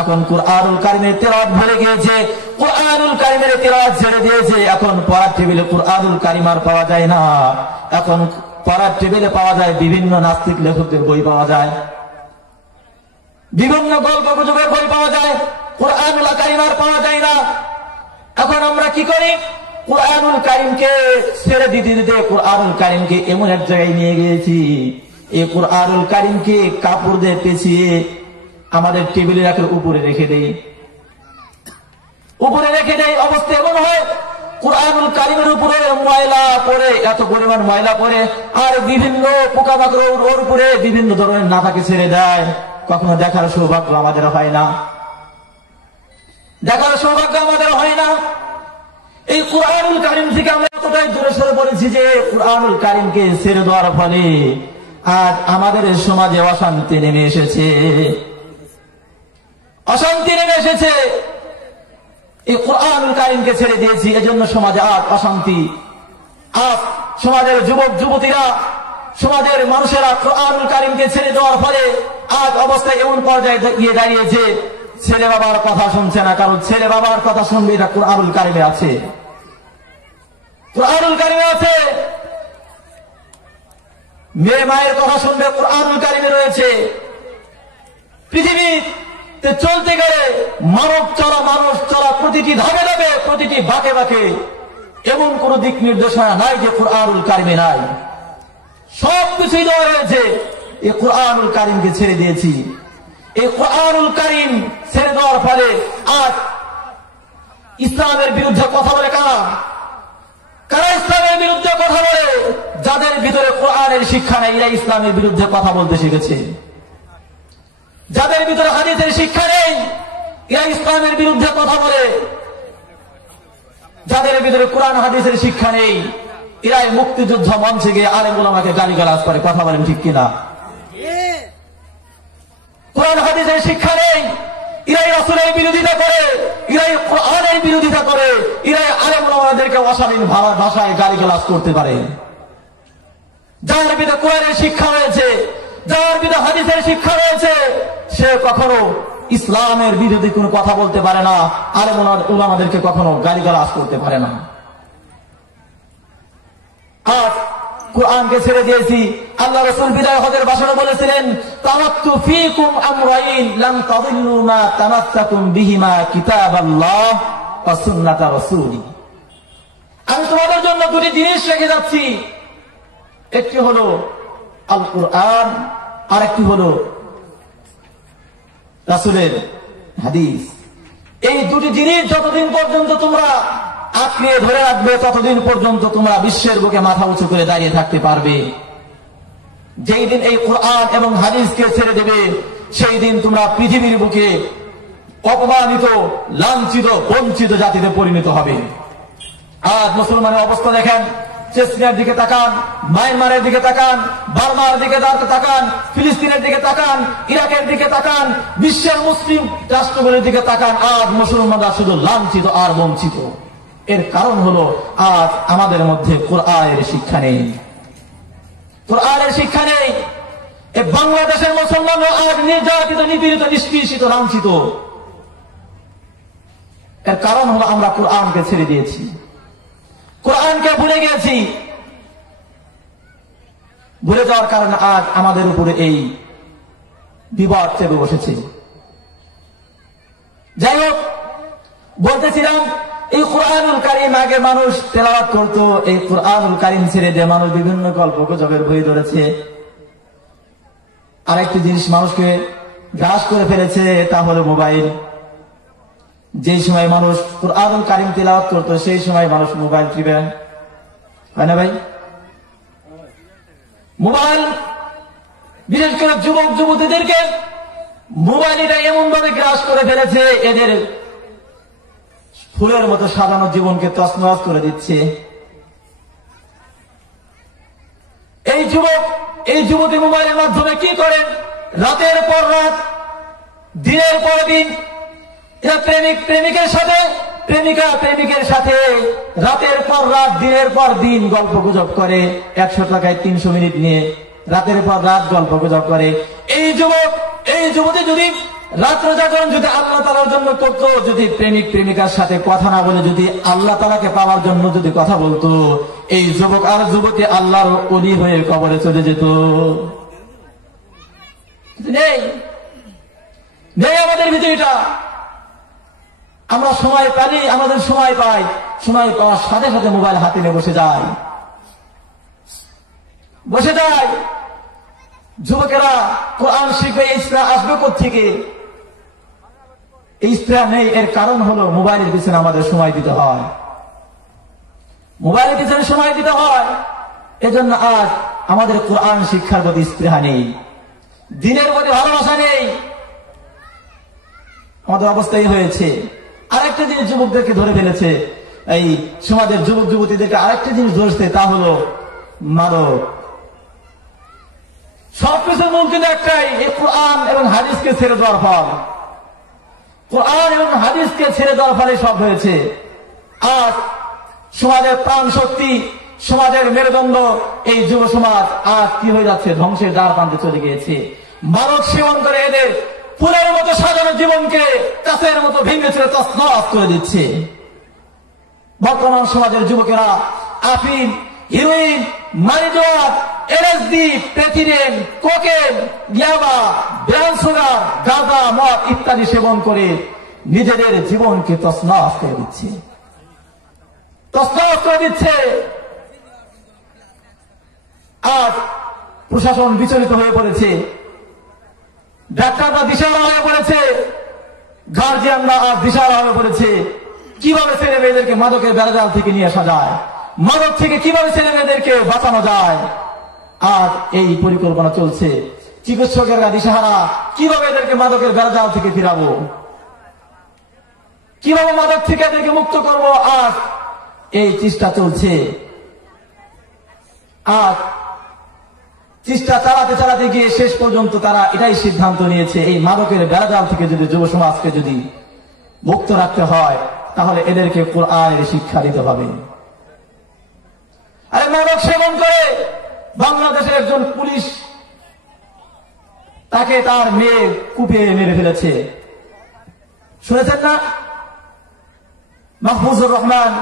এখন কোরআনুল কারিমের তেলাওয়াত ভুলে গিয়েছে, কোরআনুল কারিমের তেলাওয়াত ছেড়ে দিয়েছে। এখন পড়ার টেবিলে কোরআনুল কারিম আর পাওয়া যায় না। এখন পড়ার টেবিলে পাওয়া যায় বিভিন্ন নাস্তিক লেখকদের বই পাওয়া যায়, বিভিন্ন গল্প গুজবের বই পাওয়া যায়, কোরআনুল কারিম আর পাওয়া যায় না। এখন আমরা কি করি? কোরআনুল কারিমকে ছেড়ে দিতে দিতে কোরআনুল কারিমকে এমন এক জায়গায় নিয়ে গিয়েছি, এই কোরআনুল কারিমকে কাপড় দিয়ে পেঁচিয়ে আমাদের টেবিলের উপরে রেখে দেই, উপরে রেখে দেই। অবস্থা এমন হয় কোরআনুল কারিমের উপরে ময়লা পড়ে, এত পরিমাণ ময়লা পড়ে, আর বিভিন্ন পোকামাকড় ওর উপরে বিভিন্ন ধরনের নাপাকে ছেড়ে দেয়। কখনো দেখার সৌভাগ্য আমাদের হয় না, দেখার সৌভাগ্য আমাদের হয় না। এই কোরআনুল কারিম থেকে আমরা এতটাই দূরে সরে পড়েছি যে কোরআনুল কারিমকে ছেড়ে দেওয়ার ফলে আজ আমাদের সমাজে অশান্তি নেমে এসেছে, অশান্তি নেমে এসেছে। এই কোরআনুল কারিমকে ছেড়ে দিয়েছি, এজন্য সমাজে আজ অশান্তি। আজ সমাজের যুবক যুবতীরা, সমাজের মানুষেরা কোরআনুল কারিমকে ছেড়ে দেওয়ার ফলে আজ অবস্থায় এমন পর্যায়ে গিয়ে দাঁড়িয়েছে, ছেলে বাবার কথা শুনছে না। কারণ ছেলে বাবার কথা শুনবে, এটা কোরআনুল কারিমে আছে, কোরআনুল কারিমে আছে। মেয়ে মায়ের কথা শুনবে, কোরআনুল কারিমে রয়েছে। পৃথিবীতে চলতে গেলে মানুষ চলা প্রতিটি ধাপে ধাপে, প্রতিটি বাঁকে বাঁকে এমন কোন দিক নির্দেশনা নাই যে কোরআনুল কারিমে নাই। সবকিছুই দেওয়া হয়েছে, এই কোরআনুল কারিমকে ছেড়ে দিয়েছি। এই কোরআনুল কারিম ছেড়ে দেওয়ার ফলে আজ ইসলামের বিরুদ্ধে কথা বলে কারা? কারা ইসলামের বিরুদ্ধে কথা বলে? যাদের ভিতরে কোরআনের শিক্ষা নেই, এরা ইসলামের বিরুদ্ধে কথা বলতে শিখেছে। যাদের ভিতরে হাদিসের শিক্ষা নেই, এরা ইসলামের বিরুদ্ধে কথা বলে। যাদের ভিতরে কোরআন হাদিসের শিক্ষা নেই, এরাই মুক্তিযুদ্ধ মঞ্চে গিয়ে আলেম উলামাকে গালিগালাজ করে। কথা বলেন ঠিক কিনা? কোরআন হাদিসের শিক্ষা নেই, এরাই রাসূলের বিরোধিতা করে, এরাই কোরআনের বিরোধিতা করে, এরাই আলেম উলামাদেরকে অশালীন ভাষায় গালিগালাজ করতে পারে। যার ভিতরে কোরআনের শিক্ষা রয়েছে, যার ভিতরে হাদিসের শিক্ষা রয়েছে, সে কখনো ইসলামের বিরোধী কোনো কথা বলতে পারে না, আলেম উলামাদেরকে কখনো গালিগালাজ করতে পারে না। আজ কোরআনকে ছেড়ে দিয়েছি। আল্লাহ রাসূল বিদায় হজের ভাষণে বলেছিলেন, তারাক্তু ফীকুম আমরাইন লাম তাদিল্লু মা তামাসসাকুম বিহিমা কিতাবাল্লাহ ওয়া সুন্নাতা রাসূলি। আমি তোমাদের জন্য দুটি জিনিস রেখে যাচ্ছি, একটি হলো আল কোরআন, আর একটি হলো রাসূলের হাদিস। এই দুটি জিনিস যতদিন পর্যন্ত তোমরা আঁকড়ে ধরে রাখবে, ততদিন পর্যন্ত তোমরা বিশ্বের বুকে মাথা উঁচু করে দাঁড়িয়ে থাকতে পারবে। যেই দিন এই কোরআন এবং হাদিসকে ছেড়ে দেবে, সেই দিন তোমরা পৃথিবীর বুকে অপমানিত, লাঞ্ছিত, বঞ্চিত জাতিতে পরিণত হবে। আজ মুসলমানের অবস্থা দেখেন, চেচনিয়ার দিকে তাকান, মায়ানমারের দিকে তাকান, বার্মার দিকে তাকান, ফিলিস্তিনের দিকে তাকান, ইরাকের দিকে তাকান, বিশ্বের মুসলিম রাষ্ট্রগুলির দিকে তাকান। আজ মুসলমানরা শুধু লাঞ্ছিত আর বঞ্চিত। এর কারণ হলো আজ আমাদের মধ্যে কোরআনের শিক্ষা নেই, কোরআনের শিক্ষা নেই। এই বাংলাদেশের মুসলমানরা আজ নির্যাতিত, নিপীড়িত, নিষ্পেষিত, লাঞ্ছিত। এর কারণ হলো আমরা কোরআনকে ছেড়ে দিয়েছি, কোরআনকে ভুলে গেছি। ভুলে যাওয়ার কারণে আজ আমাদের উপরে এই বিপদ চেপে বসেছে। যাই হোক, বলতেছিলাম, এই কোরআনুল কারিম আগে মানুষ তেলাওয়াত করতো, এই কোরআনুল কারিম ছেড়ে দিয়ে মানুষ বিভিন্ন গল্প গুজবের বই ধরেছে। আরেকটি জিনিস মানুষকে গ্রাস করে ফেলেছে, তা হলো মোবাইল। যেই সময় মানুষ কুরআনুল কারীম তিলাওয়াত করতো সেই সময় মানুষ মোবাইল টিপেন, হয় না ভাই? মোবাইল, বিশেষ করে যুবক যুবতীদেরকে মোবাইলটা এমন ভাবে গ্রাস করে ফেলেছে, এদের ফুলের মতো সাজানো জীবনকে তছনছ করে দিচ্ছে। এই যুবক, এই যুবতী মোবাইলের মাধ্যমে কি করেন? রাতের পর রাত, দিনের পর দিন এরা প্রেমিক প্রেমিকের সাথে, প্রেমিকা প্রেমিকের সাথে রাতের পর রাত, দিনের পর দিন গল্প গুজব করে। 100 টাকায় 300 মিনিট নিয়ে রাতের পর রাত গল্প গুজব করে। এই যুবক, এই যুবতী যদি রাত্র জাগরণ যদি আল্লাহ তাআলার জন্য করতো, যদি প্রেমিক প্রেমিকার সাথে কথা না বলে যদি আল্লাহ তাআলাকে পাওয়ার জন্য যদি কথা বলতো, এই যুবক আর যুবতী আল্লাহর ওলি হয়ে কবরে চলে যেত। নেই, নেই আমাদের ভিতরে এটা। আমরা সময় পাই, আমাদের সময় পাই, সময় পাওয়ার সাথে সাথে মোবাইল হাতে নিয়ে বসে যায়, বসে যায়। যুবকেরা কোরআন শিখবে, এই স্প্রে আসবে কোত্থেকে? এই স্প্রে নেই, এর কারণ হলো মোবাইলের পিছনে আমাদের সময় দিতে হয়, মোবাইলের পিছনে সময় দিতে হয়। এজন্য আজ আমাদের কোরআন শিক্ষার প্রতি স্পৃহা নেই, দিনের প্রতি ভালোবাসা নেই, আমাদের অবস্থাই হয়েছে। আরেকটা জিনিস যুবকদেরকে ধরে ফেলেছে, এই সমাজের যুবক যুবতীদেরকে আরেকটা জিনিস ধরছে, তা হলো মাদক। সবকিছুর মূল কিন্তু একটাই, এই কোরআন এবং হাদিসকে ছেড়ে দেওয়ার ফল। কোরআন এবং হাদিসকে ছেড়ে দেওয়ার ফলে সব হয়েছে। আজ সমাজের প্রাণ শক্তি, সমাজের মেরুদণ্ড এই যুব সমাজ আজ কি হয়ে যাচ্ছে? ধ্বংসের দ্বার প্রান্তে চলে গিয়েছে। মাদক সেবন করে এদের ফুলের মতো সাজানো জীবনকে কাছের মতো ভেঙে ছেড়ে তছনছ করে দিচ্ছে। বর্তমান সমাজের যুবকেরা আফিম, হিরোইন, মারিজোয়াত, এলএসডি, প্রেথিরেন, কোকেন, ইয়াবা, ব্রাউন সুগার, গাঁজা, মদ ইত্যাদি সেবন করে নিজেদের জীবনকে তছনছ করে দিচ্ছে, তছনছ করে দিচ্ছে। আজ প্রশাসন বিচলিত হয়ে পড়েছে, ডাক্তাররা দিশাহারা হয়ে পড়েছে, গার্জিয়ানরা আজ দিশাহারা হয়ে পড়েছে। কিভাবে ছেলে মেয়েদেরকে মাদকের বেড়াজাল থেকে নিয়ে আসা যায়, মাদক থেকে কিভাবে ছেলে মেয়েদেরকে বাঁচানো যায়, আজ এই পরিকল্পনা চলছে। চিকিৎসকেরা দিশাহারা, কিভাবে এদেরকে মাদকের বেড়াজাল থেকে ফিরাবো, কিভাবে মাদক থেকে এদেরকে মুক্ত করব, আজ এই চেষ্টা চলছে। আজ চেষ্টা চালাতে চালাতে গিয়ে শেষ পর্যন্ত তারা এটাই সিদ্ধান্ত নিয়েছে, এই মাদকের বেড়াজাল থেকে যদি যুব সমাজকে যদি মুক্ত রাখতে হয়, তাহলে এদেরকে কোরআনের শিক্ষা দিতে হবে। আরে মাদক সেবন করে বাংলাদেশের একজন পুলিশ, তাকে তার মেয়ে কুপিয়ে মেরে ফেলেছে, শুনেছেন না? মাহফুজুর রহমান,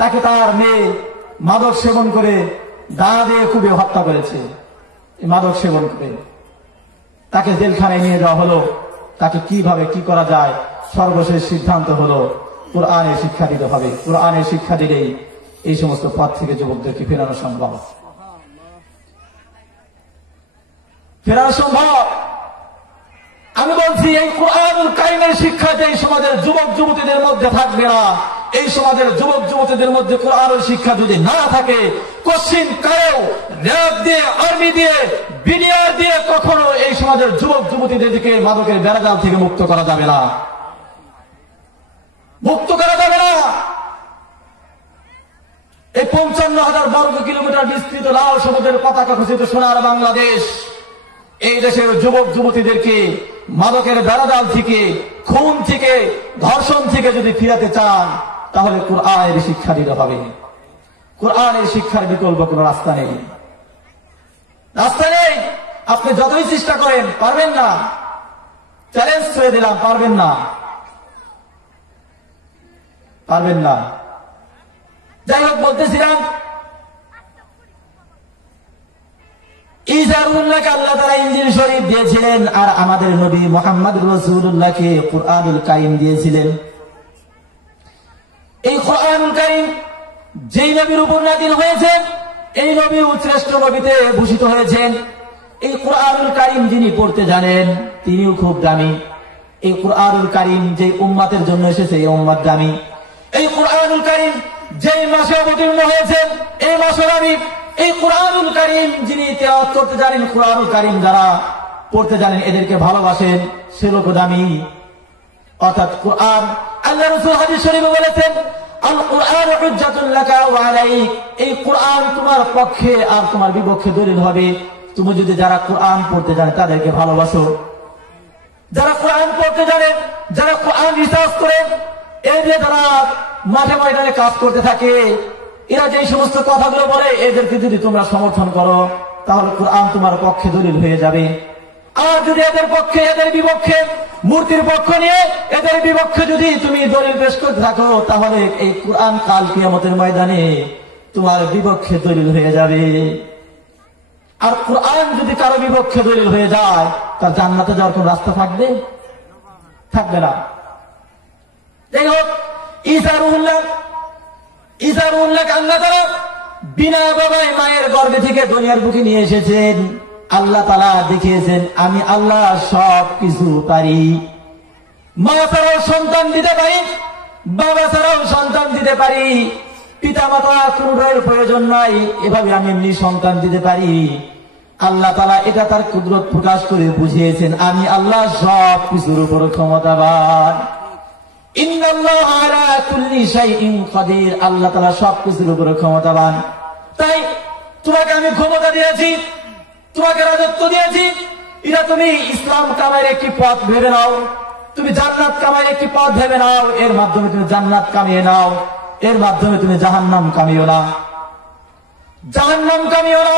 তাকে তার মেয়ে মাদক সেবন করে দা দিয়ে কুপিয়ে হত্যা করেছে। মাদক সেবন করে তাকে জেলখানায় নিয়ে যাওয়া হলো। তাকে কিভাবে কি করা যায়, সর্বশেষ সিদ্ধান্ত হলো কোরআনের শিক্ষা দিতে হবে। কোরআনের শিক্ষা দিলেই এই সমস্ত পথ থেকে যুবকদেরকে ফেরানো সম্ভব, ফেরানো সম্ভব। আমি বলছি, এই কোরআনুল কারীমের শিক্ষা যে এই সমাজের যুবক যুবতীদের মধ্যে থাকবে না, এই সমাজের যুবক যুবতীদের মধ্যে কোরআনের শিক্ষা যদি না থাকে, কোশ্চিন কারেও র্যাব দিয়ে, আর্মি দিয়ে, বিডিআর দিয়ে কখনো এই সমাজের যুবক যুবতীদেরকে মাদকের বেড়াজাল থেকে মুক্ত করা যাবে না, মুক্ত করা যাবে না। এই 55,000 বর্গ কিলোমিটার বিস্তৃত লাল সবুজের পতাকা খচিত সোনার বাংলাদেশ, এই দেশের যুবক যুবতীদেরকে মাদকের বেড়াজাল থেকে, খুন থেকে, ধর্ষণ থেকে যদি ফিরাতে চান, তাহলে কোরআনের শিক্ষা দিতে হবে। কোরআনের শিক্ষার বিকল্প কোন রাস্তা নেই, রাস্তা নেই। আপনি যতই চেষ্টা করেন পারবেন না, চ্যালেঞ্জ করে দিলাম, পারবেন না, পারবেন না। যাই হোক, বলতেছিলাম, ঈসাউল্লাহকে আল্লাহ তাআলা ইনজিল শরীফ দিয়েছিলেন, আর আমাদের নবী মুহাম্মদ রাসূলুল্লাহকে কুরআনুল কারীম দিয়েছিলেন। এই কুরআনুল কারীম যেই নবীর উপর নাযিল হয়েছে, এই নবী শ্রেষ্ঠ নবীতে ভূষিত হয়েছেন। এই কুরআনুল কারীম যিনি পড়তে জানেন, তিনিও খুব দামি। এই কুরআনুল কারীম যে উম্মতের জন্য এসেছে এই উম্মত দামি। এই কুরআনুল কারীম যেই মাসে অবতীর্ণ হয়েছে এই মাসের আমি এই কুরআনুল কারীম যিনি তেলাওয়াত করতে জানেন, কুরআনুল কারীম যারা পড়তে জানেন এদেরকে ভালোবাসেন, সে লোক দামি। অর্থাৎ কুরআন, আল্লাহ রাসূল হাদিস শরীফে বলেছেন আল কুরআন হুজ্জাতুল লাকা ওয়া আলাইক, এই কুরআন তোমার পক্ষে আর তোমার বিপক্ষে দলিল হবে। তুমি যদি যারা কুরআন পড়তে জানে তাদেরকে ভালোবাসো, যারা কোরআন পড়তে জানে, যারা কোরআন রিসার্চ করে, এই যে যারা মাঠে ময়দানে কাজ করতে থাকে, এরা যে সমস্ত কথাগুলো বলে এদেরকে যদি তোমরা সমর্থন করো তাহলে কোরআন তোমার পক্ষে দলিল হয়ে যাবে। আর যদি এদের পক্ষে এদের বিপক্ষে, মূর্তির পক্ষ নিয়ে এদের বিপক্ষে যদি তুমি দলিল পেশ করতে থাকো তাহলে এই কোরআন কাল কিয়ামতের ময়দানে তোমার বিপক্ষে দলিল হয়ে যাবে। আর কোরআন যদি কারো বিপক্ষে দলিল হয়ে যায় তার জান্নাতে যাওয়ার কোন রাস্তা থাকবে? থাকবে না। যাই হোক, ঈসা আল্লাহ তাআলা বিনা বাবায় মায়ের গর্ভে থেকে দুনিয়ার বুকে নিয়ে এসেছেন। আল্লাহ তাআলা দেখিয়েছেন আমি আল্লাহ সব কিছু পারি। মা ছাড়াও সন্তান দিতে পারি, বাবা ছাড়াও সন্তান দিতে পারি, পিতা মাতা কোনটার প্রয়োজন নাই, এভাবে আমি এমনি সন্তান দিতে পারি। আল্লাহ তাআলা এটা তার কুদরত প্রকাশ করে বুঝিয়েছেন আমি আল্লাহ সব কিছুর উপর ক্ষমতাবান। ইন্নাল্লাহা আলা কুল্লি শাইইন কাদির, আল্লাহ তাআলা সব কিছুর উপর ক্ষমতাবান। তাই তোমাকে আমি ক্ষমতা দিয়েছি, তোমাকে রাজত্ব দিয়েছি, এটা তুমি ইসলাম কামাইয়ের একটি পথ ভেবে নাও, তুমি জান্নাত কামাইয়ের একটি পথ ভেবে নাও, এর মাধ্যমে তুমি জান্নাত কামিয়ে নাও, এর মাধ্যমে তুমি জাহান্নাম কামিও না, জাহান্নাম কামিও না।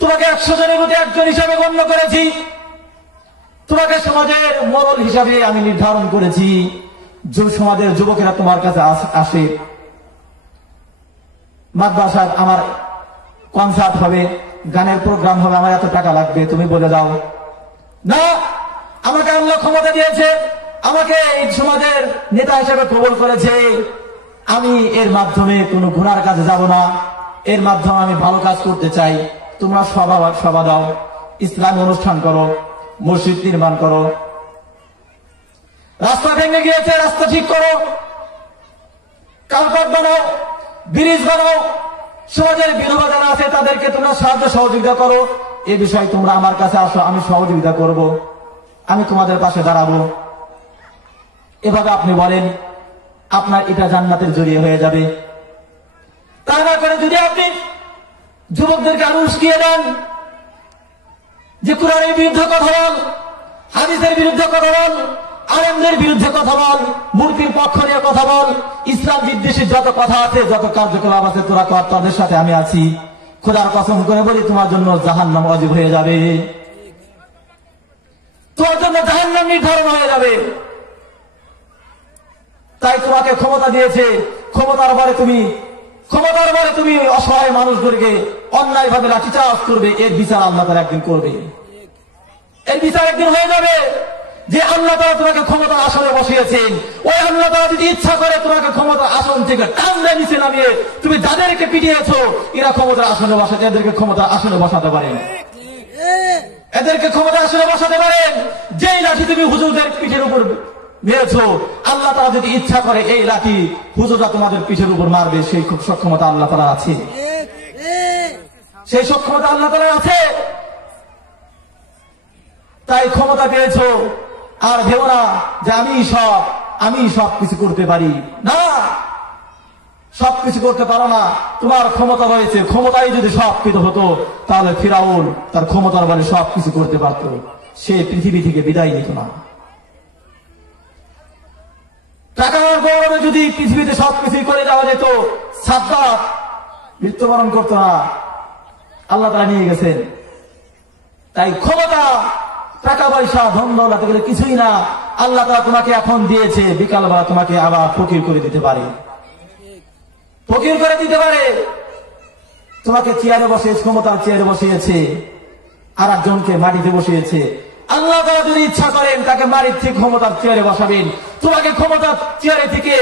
তোমাকে 100 জনের মধ্যে একজন হিসাবে গণ্য করেছি, তোমাকে সমাজের মোড়ল হিসাবে আমি নির্ধারণ করেছি। সমাজের যুবকেরা তোমার কাছে আসে, মাদ্রাসায় আমার কনসার্ট হবে, গানের প্রোগ্রাম হবে, আমার এত টাকা লাগবে, তুমি বলে দাও না। আমাকে আল্লাহ ক্ষমতা দিয়েছে, আমাকে এই সমাজের নেতা হিসেবে কবুল করেছে, আমি এর মাধ্যমে কোনো গুনার কাজে যাব না, এর মাধ্যমে আমি ভালো কাজ করতে চাই। তোমরা সভা দাও, ইসলাম অনুষ্ঠান করো, মসজিদ নির্মাণ করো, রাস্তা ভেঙে গিয়েছে রাস্তা ঠিক করো, কালপাট বানাও, ব্রিজ বানাও, সমাজের বিধবা যারা আছে তাদেরকে তোমরা সাহায্য সহযোগিতা করো। এ বিষয়ে তোমরা আমার কাছে আসো, আমি সহযোগিতা করব, আমি তোমাদের পাশে দাঁড়াবো। এভাবে আপনি বলেন, আপনার এটা জান্নাতের জড়িয়ে হয়ে যাবে। তা না করে যদি আপনি যুবকদেরকে আরো উস্কিয়ে দেন যে কুরআনের বিরুদ্ধে কথা বল, হাদিসের বিরুদ্ধে কথা বল, আলেমদের বিরুদ্ধে কথা বল, মূর্তির পক্ষ নিয়ে কথা বল, ইসলাম বিদ্বেষী যত কথা আছে, যত কার্যকলাপ আছে তোরা কর, তাদের সাথে আমি আছি, খোদার কসম করে বলি তোমার জন্য জাহান্নাম ওয়াজিব হয়ে যাবে, তোমার জন্য জাহান্নাম নির্ধারণ হয়ে যাবে। তাই তোমাকে ক্ষমতা দিয়েছে, ক্ষমতার বলে তুমি অসহায় মানুষদেরকে অন্যায় ভাবে লাঠিচার্জ করবে, এর বিচার আল্লাহ তাআলা একদিন করবে। এর বিচার একদিন হয়ে যাবে যে আল্লাহ তাআলা তোমাকে ক্ষমতার আসনে বসিয়েছেন, ওই আল্লাহ তাআলা যদি ইচ্ছা করে তোমাকে ক্ষমতার আসন থেকে টানলে নিচে নামিয়ে তুমি যাদেরকে পিটিয়েছো এরা ক্ষমতার আসনে বসাতে, এদেরকে ক্ষমতার আসনে বসাতে পারেন, এদেরকে ক্ষমতার আসনে বসাতে পারেন। যেই লাঠি তুমি হুজুরদের পিঠের উপর মেরেছো, আল্লাহ তাআলা যদি ইচ্ছা করে এই লাঠি হুজুররা তোমাদের পিঠের উপর মারবে, সেই খুব সক্ষমতা আল্লাহ তাআলা আছে, সেই সক্ষমতা আল্লাহ তাআলা আছে। তাই ক্ষমতা পেয়েছো আর ভেবো না যে আমি সব কিছু করতে পারি, না, সবকিছু করতে পারো না। তোমার ক্ষমতা রয়েছে, ক্ষমতাই যদি সব কিছু হতো তাহলে ফিরাউন তার ক্ষমতার বলে সবকিছু করতে পারত, সে পৃথিবী থেকে বিদায় নিত না। টাকার গৌরবে যদি পৃথিবীতে সবকিছু করে যাওয়া যেত, সাদ্দাত মৃত্যুবরণ করতো না, আল্লাহ তাআলা নিয়ে গেছেন। তাই ক্ষমতা, টাকা পয়সা, ধন দৌলত এগুলো কিছুই না। আল্লাহ তাআলা তোমাকে এখন দিয়েছে, বিকালবেলা তোমাকে আবার ফকির করে দিতে পারে, ফকির করে দিতে পারে। তোমাকে চেয়ারে বসিয়েছে, ক্ষমতার চেয়ারে বসিয়েছে, আর একজনকে মাটিতে বসিয়েছে। আল্লাহ তাআলা যদি ইচ্ছা করেন তাকে মাটির থেকে ক্ষমতার চেয়ারে বসাবেন, তোমাকে ক্ষমতার চেয়ারে থেকে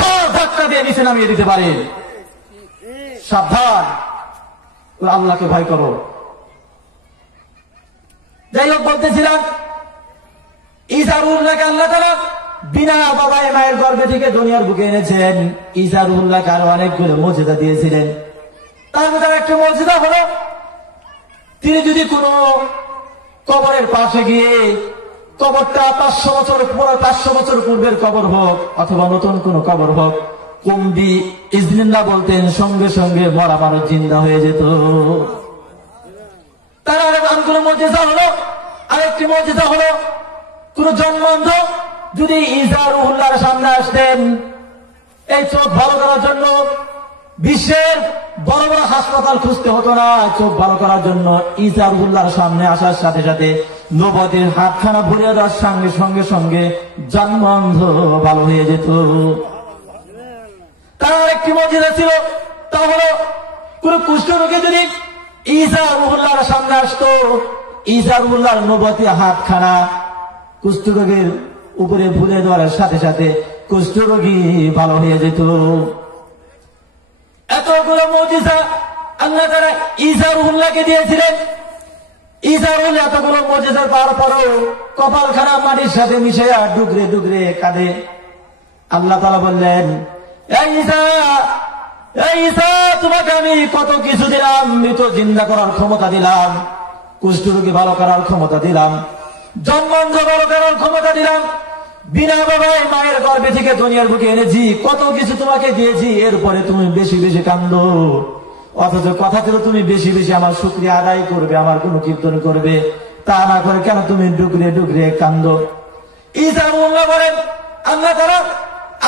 গাড় ধাক্কা দিয়ে নিচে নামিয়ে দিতে পারেন। সাবধান, আল্লাহকে ভয় করো। যাই হোক, বলতেছিলাম ঈসা ইজারুল্লাহকে আল্লাহ তাআলা বিনা বাবায় মায়ের গর্ভে থেকে দুনিয়ার বুকে এনেছেন। ইজারুল্লাহকে আরো অনেকগুলো মুজিজা দিয়েছিলেন। তার মধ্যে একটা মুজিজা হলো, তিনি যদি কোনো কবরের পাশে গিয়ে, কবরটা 500 বছর পূর্বের কবর হোক অথবা নতুন কোন কবর হোক, কুম্বি ইজনিল্লাহ বলতেন, সঙ্গে সঙ্গে মরা মানুষ জিন্দা হয়ে যেত। তার আরেকগুলো মুজিজা হলো, আরেকটি মুজিজা হলো, কোন জন্মন্ধ যদি ইজারুল্লাহর সামনে আসতেন, এই চোখ ভালো করার জন্য বিশ্বের বড় বড় হাসপাতাল খুঁজতে হতো না। চোখ ভালো করার জন্য ইজারুল্লাহর সামনে আসার সাথে সাথে নবতের হাতখানা ভরিয়ে দেওয়ার সঙ্গে সঙ্গে সঙ্গে জন্মন্ধ ভালো হয়ে যেত। তার একটি মজিদা ছিল, তা হলো কোন কুষ্ঠরোগী যদি ইজারুল্লাহর সামনে আসতো, ইজারুল্লাহর নবতী হাতখানা কুষ্ঠরোগীর উপরে ভুলে দেওয়ার সাথে সাথে কুষ্ঠরোগী ভালো হয়ে যেত। এতগুলো মুজিজা আল্লাহ তাআলা ইজারুল্লাহকে দিয়েছিলেন। ইজারুল্লাহ এতগুলো মুজিজা পাওয়ার পরেও কপালখানা মাটির সাথে মিশিয়ে ডুগরে ডুগরে কাঁদে। আল্লাহ তাআলা বললেন, এই ঈসা, তোমাকে আমি কত কিছু দিলাম, মৃত জিন্দা করার ক্ষমতা দিলাম, কুষ্ঠরোগী ভালো করার ক্ষমতা দিলাম, জন্মন্ধ ভালো করার ক্ষমতা দিলাম, বিনা বাবায় মায়ের গর্ভে থেকে দুনিয়ার বুকে এনেছি, কত কিছু তোমাকে দিয়েছি, এরপরে তুমি বেশি বেশি কান্দো। অথচ কথা ছিল তুমি বেশি বেশি আমার শুকরিয়া আদায় করবে, আমার কোনো কীর্তন করবে, তা না করে কেন তুমি ডুগরে ডুগরে কান্দো? ঈসাউল্লাহ বলেন, আল্লাহ তাআলা,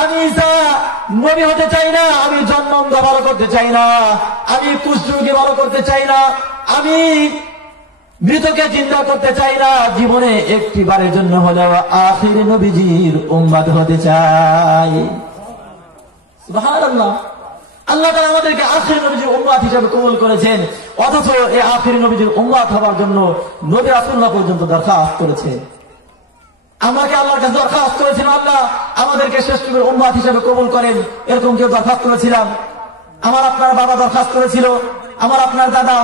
আমি ঈসা নবী হতে চাই না, আমি জন্মন্ধ ভালো করতে চাই না, আমি কুষ্ঠরোগী ভালো করতে চাই না, আমি মৃতকে চিন্তা করতে চাই না, জীবনে একটি বারের জন্য হলেও আখির নবীজির উম্মত হতে চাই। সুবহানাল্লাহ। আল্লাহ তাআলা আমাদেরকে আখির নবীজির উম্মত হিসেবে কবুল করেছেন, অথচ এই আখির নবীজির উম্মত হওয়ার জন্য নবী রাসূলুল্লাহ পর্যন্ত দরখাস্ত করেছে। আমাকে আল্লাহর কাছে দরখাস্ত করেছেন, আল্লাহ আমাদেরকে শ্রেষ্ঠ উম্মত হিসেবে কবুল করেন, এরকম কেউ দরখাস্ত করেছিলাম? আমার আপনার বাবা দরখাস্ত করেছিল, আমার আপনার দাদা,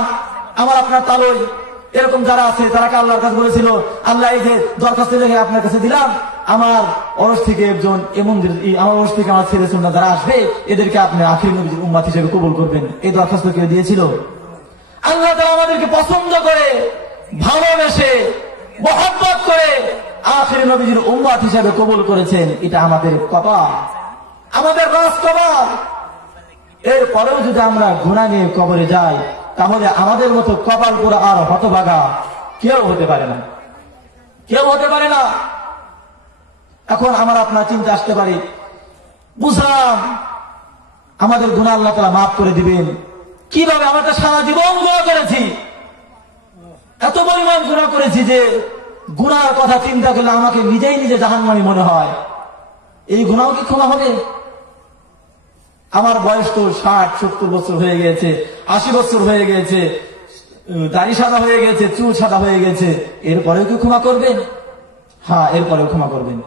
আমার আপনার তালই, এরকম যারা আছে তারা আল্লাহর কাছে বলেছিল, আল্লাহ এই যে দরখাস্ত লিখে আপনার কাছে দিলাম, আমার ওরস থেকে একজন এমন, আমার ওরস থেকে আমার ছেলে সুন্নাহ যারা আসবে, এদেরকে আপনি আখির নবীর উম্মত হিসেবে কবুল করবেন। এই দরখাস্ত কেউ দিয়েছিল? আল্লাহ তাআলা আমাদেরকে পছন্দ করে, ভালোবেসে, মহব্বত করে আখির নবীর উম্মত হিসেবে কবুল করেছেন। এটা আমাদের কপাল, আমাদের রাজ কপাল। এরপরেও যদি আমরা গুনাহ নিয়ে কবরে যাই, তাহলে আমাদের মতো কপাল পুরো আর হতভাগা কেউ হতে পারে না, কেউ হতে পারে না। এখন আমার আপনার চিন্তা আসতে পারে, বুঝলাম আমাদের গুনাহ আল্লাহ তাআলা মাফ করে দিবেন কিভাবে? আমরা তো সারা জীবন গুনাহ করেছি, এত পরিমাণ গুনাহ করেছি যে গুনার কথা চিন্তা করলে আমাকে নিজেই নিজে জাহান্নামী মনে হয়। এই গুনাহ কি ক্ষমা হবে? আমার বয়স তো 60-70 বছর হয়ে গেছে, 80 বছর হয়ে গেছে, দাড়ি সাদা হয়ে গেছে, চুল সাদা হয়ে গেছে, এরপরেও কি ক্ষমা করবেন? হ্যাঁ, এরপরেও ক্ষমা করবেন,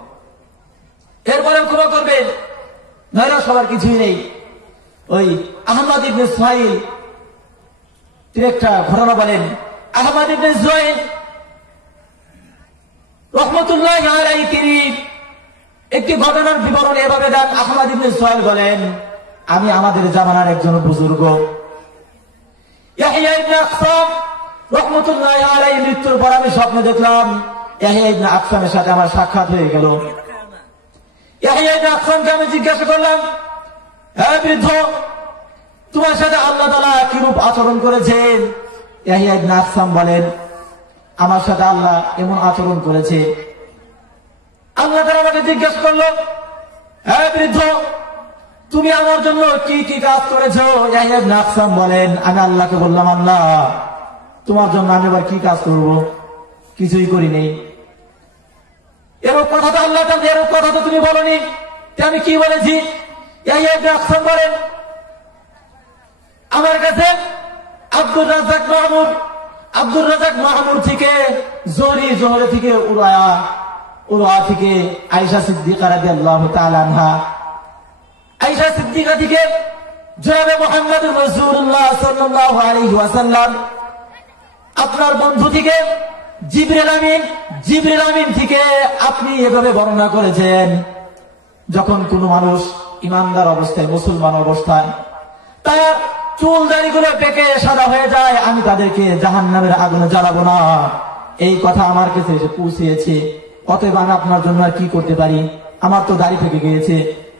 এরপরেও ক্ষমা করবেন। নয়রা সবার কিছুই নেই। ওই আহমদ ইবনে সুহাইল তিনি একটা ঘটনা বলেন। আহমদ ইবনে সুহাইল রাহমাতুল্লাহি আলাইহি তিনি একটি ঘটনার বিবরণ এভাবে দেন। আহমদ ইবনে সুহাইল বলেন, আমি আমাদের জামানার একজন বুজুর্গ ইয়াহইয়া ইবনে আকসাম রাহমাতুল্লাহি আলাইহি মৃত্যুর পর আমি স্বপ্নে দেখলাম ইয়াহইয়া ইবনে আকসামের সাথে আমার সাক্ষাৎ হয়ে গেল। ইয়াহইয়া ইবনে আকসামকে আমি জিজ্ঞাসা করলাম, হে বৃদ্ধ, তোমার সাথে আল্লাহ তাআলা কিরূপ আচরণ করেছেন? ইয়াহইয়া ইবনে আকসাম বলেন, আমার সাথে আল্লাহ এমন আচরণ করেছে, আল্লাহ তাআলা আমাকে জিজ্ঞাসা করলো, হে বৃদ্ধ, তুমি আমার জন্য কি কি কাজ করেছো? ইয়াহইয়া ইবনে আকসাম বলেন, আমি আল্লাহকে বললাম, আল্লাহ তোমার জন্য আমি আবার কি কাজ করব? কিছুই করিনি। এরকম কথা তো আল্লাহ তাআলা, এরকম কথা তো তুমি বলনি, আমি কি বলেছি? ইয়াহইয়া ইবনে আকসাম বলেন, আমার কাছে আব্দুর রাজ্জাক মাহমুদ থেকে জোহরে থেকে উরওয়া থেকে আয়েশা সিদ্দিকা রাদিয়াল্লাহু তাআলা আনহা, আয়েশা সিদ্দিকা থেকে জনাবে মুহাম্মদুর রাসূলুল্লাহ সাল্লাল্লাহু আলাইহি ওয়াসাল্লাম, আপনার বন্ধু থেকে জিবরিল আমিন থেকে আপনি এভাবে বর্ণনা করেছেন, যখন কোন মানুষ ইমানদার অবস্থায়, মুসলমান অবস্থায় তার চুল দাড়িগুলো পেকে সাদা হয়ে যায়, আমি তাদেরকে জাহান্নামের আগুনে জ্বালাবো না, এই কথা আমার কাছে এসে পৌঁছেছে। অতএব আমি আপনার জন্য আর কি করতে পারি? আমার তো দাড়ি পেকে গিয়েছে,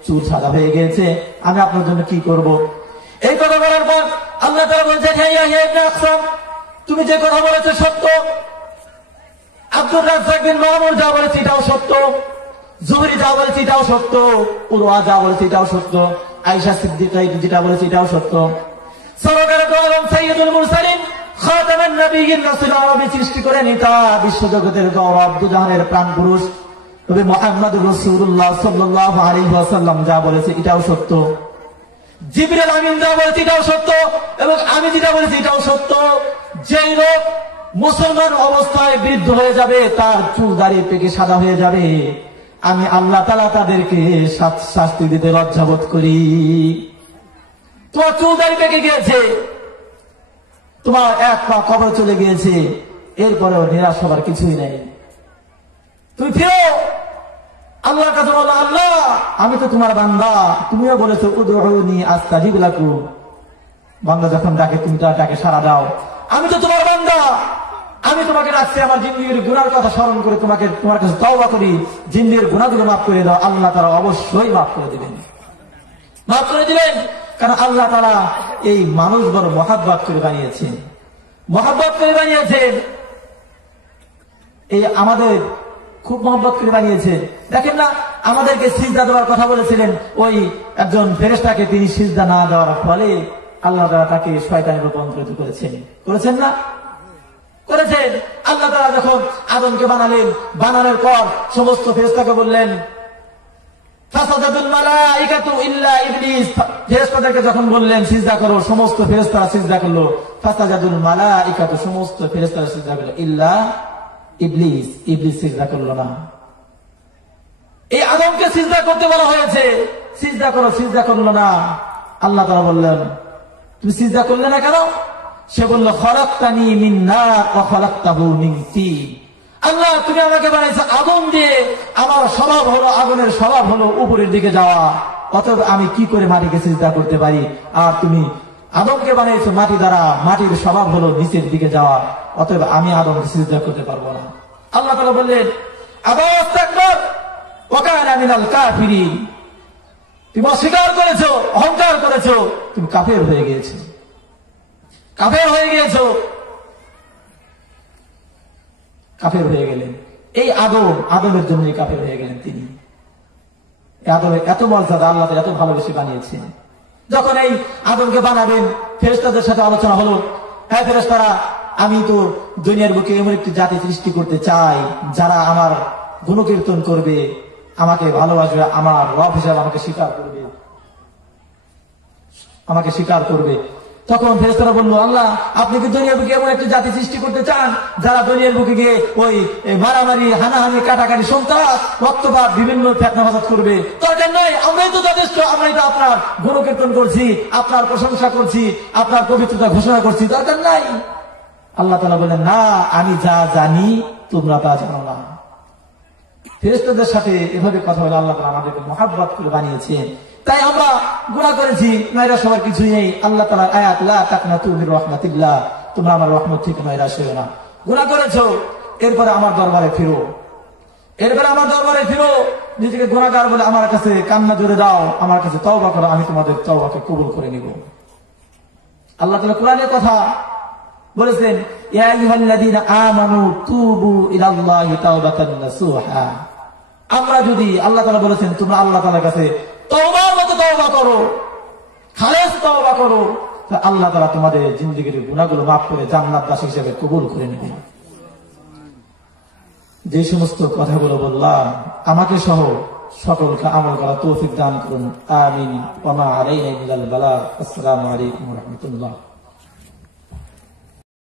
চুল সাদা হয়ে গিয়েছে, আমি আপনার জন্য কি করব? এই কথা বলার পর আল্লাহ তাআলা বলছেন, হে ইয়াহইয়া ইবনে আকসাম, তুমি যে কথা বলেছো সত্য, আব্দুর রাজ্জাক বিন মামুর যা বলেছে এটাও সত্য, জুহরি যা বলেছে এটাও সত্য, উরওয়া যা বলেছে এটাও সত্য, আয়েশা সিদ্দিকা যেটা বলেছে এটাও সত্য। সরকারে তো আলম সাইয়্যিদুল মুরসালিন খাতামান নবিয়্যিন রাসূল আরবি সৃষ্টি করে নেতা বিশ্বজগতের গৌরব দুজাহানের প্রাণ পুরুষ নবী মুহাম্মদুর রাসূলুল্লাহ সাল্লাল্লাহু আলাইহি ওয়াসাল্লাম যা বলেছে এটাও সত্য, জিবরিল আমিন যা বলেছে এটাও সত্য, এবং আমি যেটা বলেছি এটাও সত্য। যেই লোক মুসলমান অবস্থায় বৃদ্ধ হয়ে যাবে, তার চুল দাড়ি পেকে সাদা হয়ে যাবে, আমি আল্লাহ তাআলা তাদেরকে শাস্তি দিতে লজ্জাবোধ করি। তোমার চুল দাড়ি পেকে গিয়েছে, তোমার এক পা কবর চলে গিয়েছে, এরপরেও নিরাশ হবার কিছুই নেই। তুমি ফিরো আল্লাহর কাছে, বলো, আল্লাহ আমি তো তোমার বান্দা, তুমিও বলেছো উদউনি আস্তাজিব লাকুম, বান্দা যখন ডাকে তুমি তার ডাকে সাড়া দাও। আমি তো তোমার বান্দা, আমি তোমাকে ডাকছি, আমার জিন্দেগীর গুনার কথা স্মরণ করে তোমার কাছে তওবা করি, জিন্দেগীর গুনাহগুলো মাফ করে দাও। আল্লাহ তাআলা অবশ্যই মাফ করে দিবেন, মাফ করে দিবেন। কারণ আল্লাহ তাআলা এই মানুষ বড় মহাব্বত করে বানিয়েছেন, মহাব্বত করে বানিয়েছেন, এই আমাদের খুব মহব্বত করে বানিয়েছেন। দেখেন না, আমাদেরকে সিজদা দেওয়ার কথা বলেছিলেন, ওই একজন ফেরেশতাকে তিনি সিজদা না দেওয়ার ফলে আল্লাহ তাআলা তাকে শয়তানে রূপান্তরিত করেছেন না? করেছেন। আল্লাহ তাআলা যখন আদমকে বানালেন, বানানোর পর সমস্ত ফেরেশতাকে বললেন ফাসাদাতুল মালাইকাতু ইল্লা ইবলিস, ফেরেশতাদেরকে যখন বললেন সিজদা করো, সমস্ত ফেরেশতারা সিজদা করলো। ফাসাদাতুল মালাইকাতু, সমস্ত ফেরেশতারা সিজদা করলো, ইল্লা ইবলিস, ইবলিস সিজদা করলো না। এই আদমকে সিজদা করতে বলা হয়েছে, সিজদা করো, সিজদা করলো না। আল্লাহ তাআলা বললেন তুমি সিজদা করলে না কেন? সে বলল খলাকতানি মিন নার ওয়া খলাকতাহু মিন তিন। আল্লাহ তুমি আমাকে বানাইছো আগুন দিয়ে, আমার স্বভাব হলো আগুনের স্বভাব হলো উপরের দিকে যাওয়া, অতএব আমি কি করে মাটিকে সিজদা করতে পারি? আর তুমি আদমকে বানিয়েছো মাটি দ্বারা, মাটির স্বভাব হলো নিচের দিকে যাওয়া, অতএব আমি আদমকে সিজদা করতে পারবো না। আল্লাহ তাআলা বললেন আবাস্তাকবার ওয়া কানা মিনাল কাফিরিন, তুমি অস্বীকার করেছো, অহংকার করেছো, তুমি কাফের হয়ে গিয়েছো, কাফের হয়ে গিয়েছো, কাফের হয়ে গেলেন। এই আদমের জন্য কাফের হয়ে গেলেন তিনি। আদমের এত মর্যাদা, আল্লাহ এত ভালোবেসে বানিয়েছেন। যখন এই আদমকে বানাবেন, ফেরেশতাদের সাথে আলোচনা হলো, হ্যাঁ ফেরেশতারা, আমি তো দুনিয়ার বুকে এমন একটি জাতি সৃষ্টি করতে চাই যারা আমার গুণকীর্তন করবে, আমাকে ভালোবাসবে, আমার রব হিসাবে আমাকে স্বীকার করবে। তখন ফেরেশতারা বললো, আল্লাহ আপনি কি দুনিয়ার বুকে এমন একটি জাতি সৃষ্টি করতে চান যারা দুনিয়ার বুকে গিয়ে ওই মারামারি, হানাহানি, কাটাকাটি, সন্ত্রাস, রক্তপাত, বিভিন্ন ফিতনা ফাসাদ করবে? দরকার নয়, আমরাই তো যথেষ্ট, আমরাই তো আপনার গুণকীর্তন করছি, আপনার প্রশংসা করছি, আপনার পবিত্রতা ঘোষণা করছি, দরকার নাই। আল্লাহ তাআলা বলেন, না, আমি যা জানি তোমরা তা জানো না। ফেরেশতাদের সাথে এভাবে কথা বলে আল্লাহ তাআলা আমাদেরকে মহব্বত করে বানিয়েছেন। তাই আমরা গুনাহ করেছি, নৈরাশ হওয়ার কিছুই নেই। আল্লাহ তাআলার আয়াত, লা তাকনাতু মির রাহমাতিল্লাহ, তোমরা আমার রহমত থেকে নৈরাশ হয়ো না। গুনাহ করেছো, এরপরে আমার দরবারে ফিরো, নিজেকে গুনাহগার বলে আমার কাছে কান্না জোরে দাও, আমার কাছে তওবা করো, আমি তোমাদের তওবাকে কবুল করে নিব। আল্লাহ তাআলা কোরআনের কথা বলেছেন, ইয়া আইয়ুহাল্লাযীনা আমানু তুবু ইলাল্লাহি তাওবাতান নাসুহা। আমরা যদি, আল্লাহ তাআলা বলেছেন তোমরা আল্লাহ তাআলার কাছে তওবার মতো তওবা করো, খালেস তওবা করো, আল্লাহ তাআলা তোমাদের জিন্দেগীর গুনাহগুলো মাফ করে জান্নাতবাসী হিসেবে কবুল করে নেবেন। যে সমস্ত কথাগুলো বললাম, আমাকে সহ সকলকে আমল করা তৌফিক দান করুন, আমিন। ওয়া মা আলাইনা ইল্লাল বালাগ। আসসালামু আলাইকুম ওয়া রাহমাতুল্লাহ।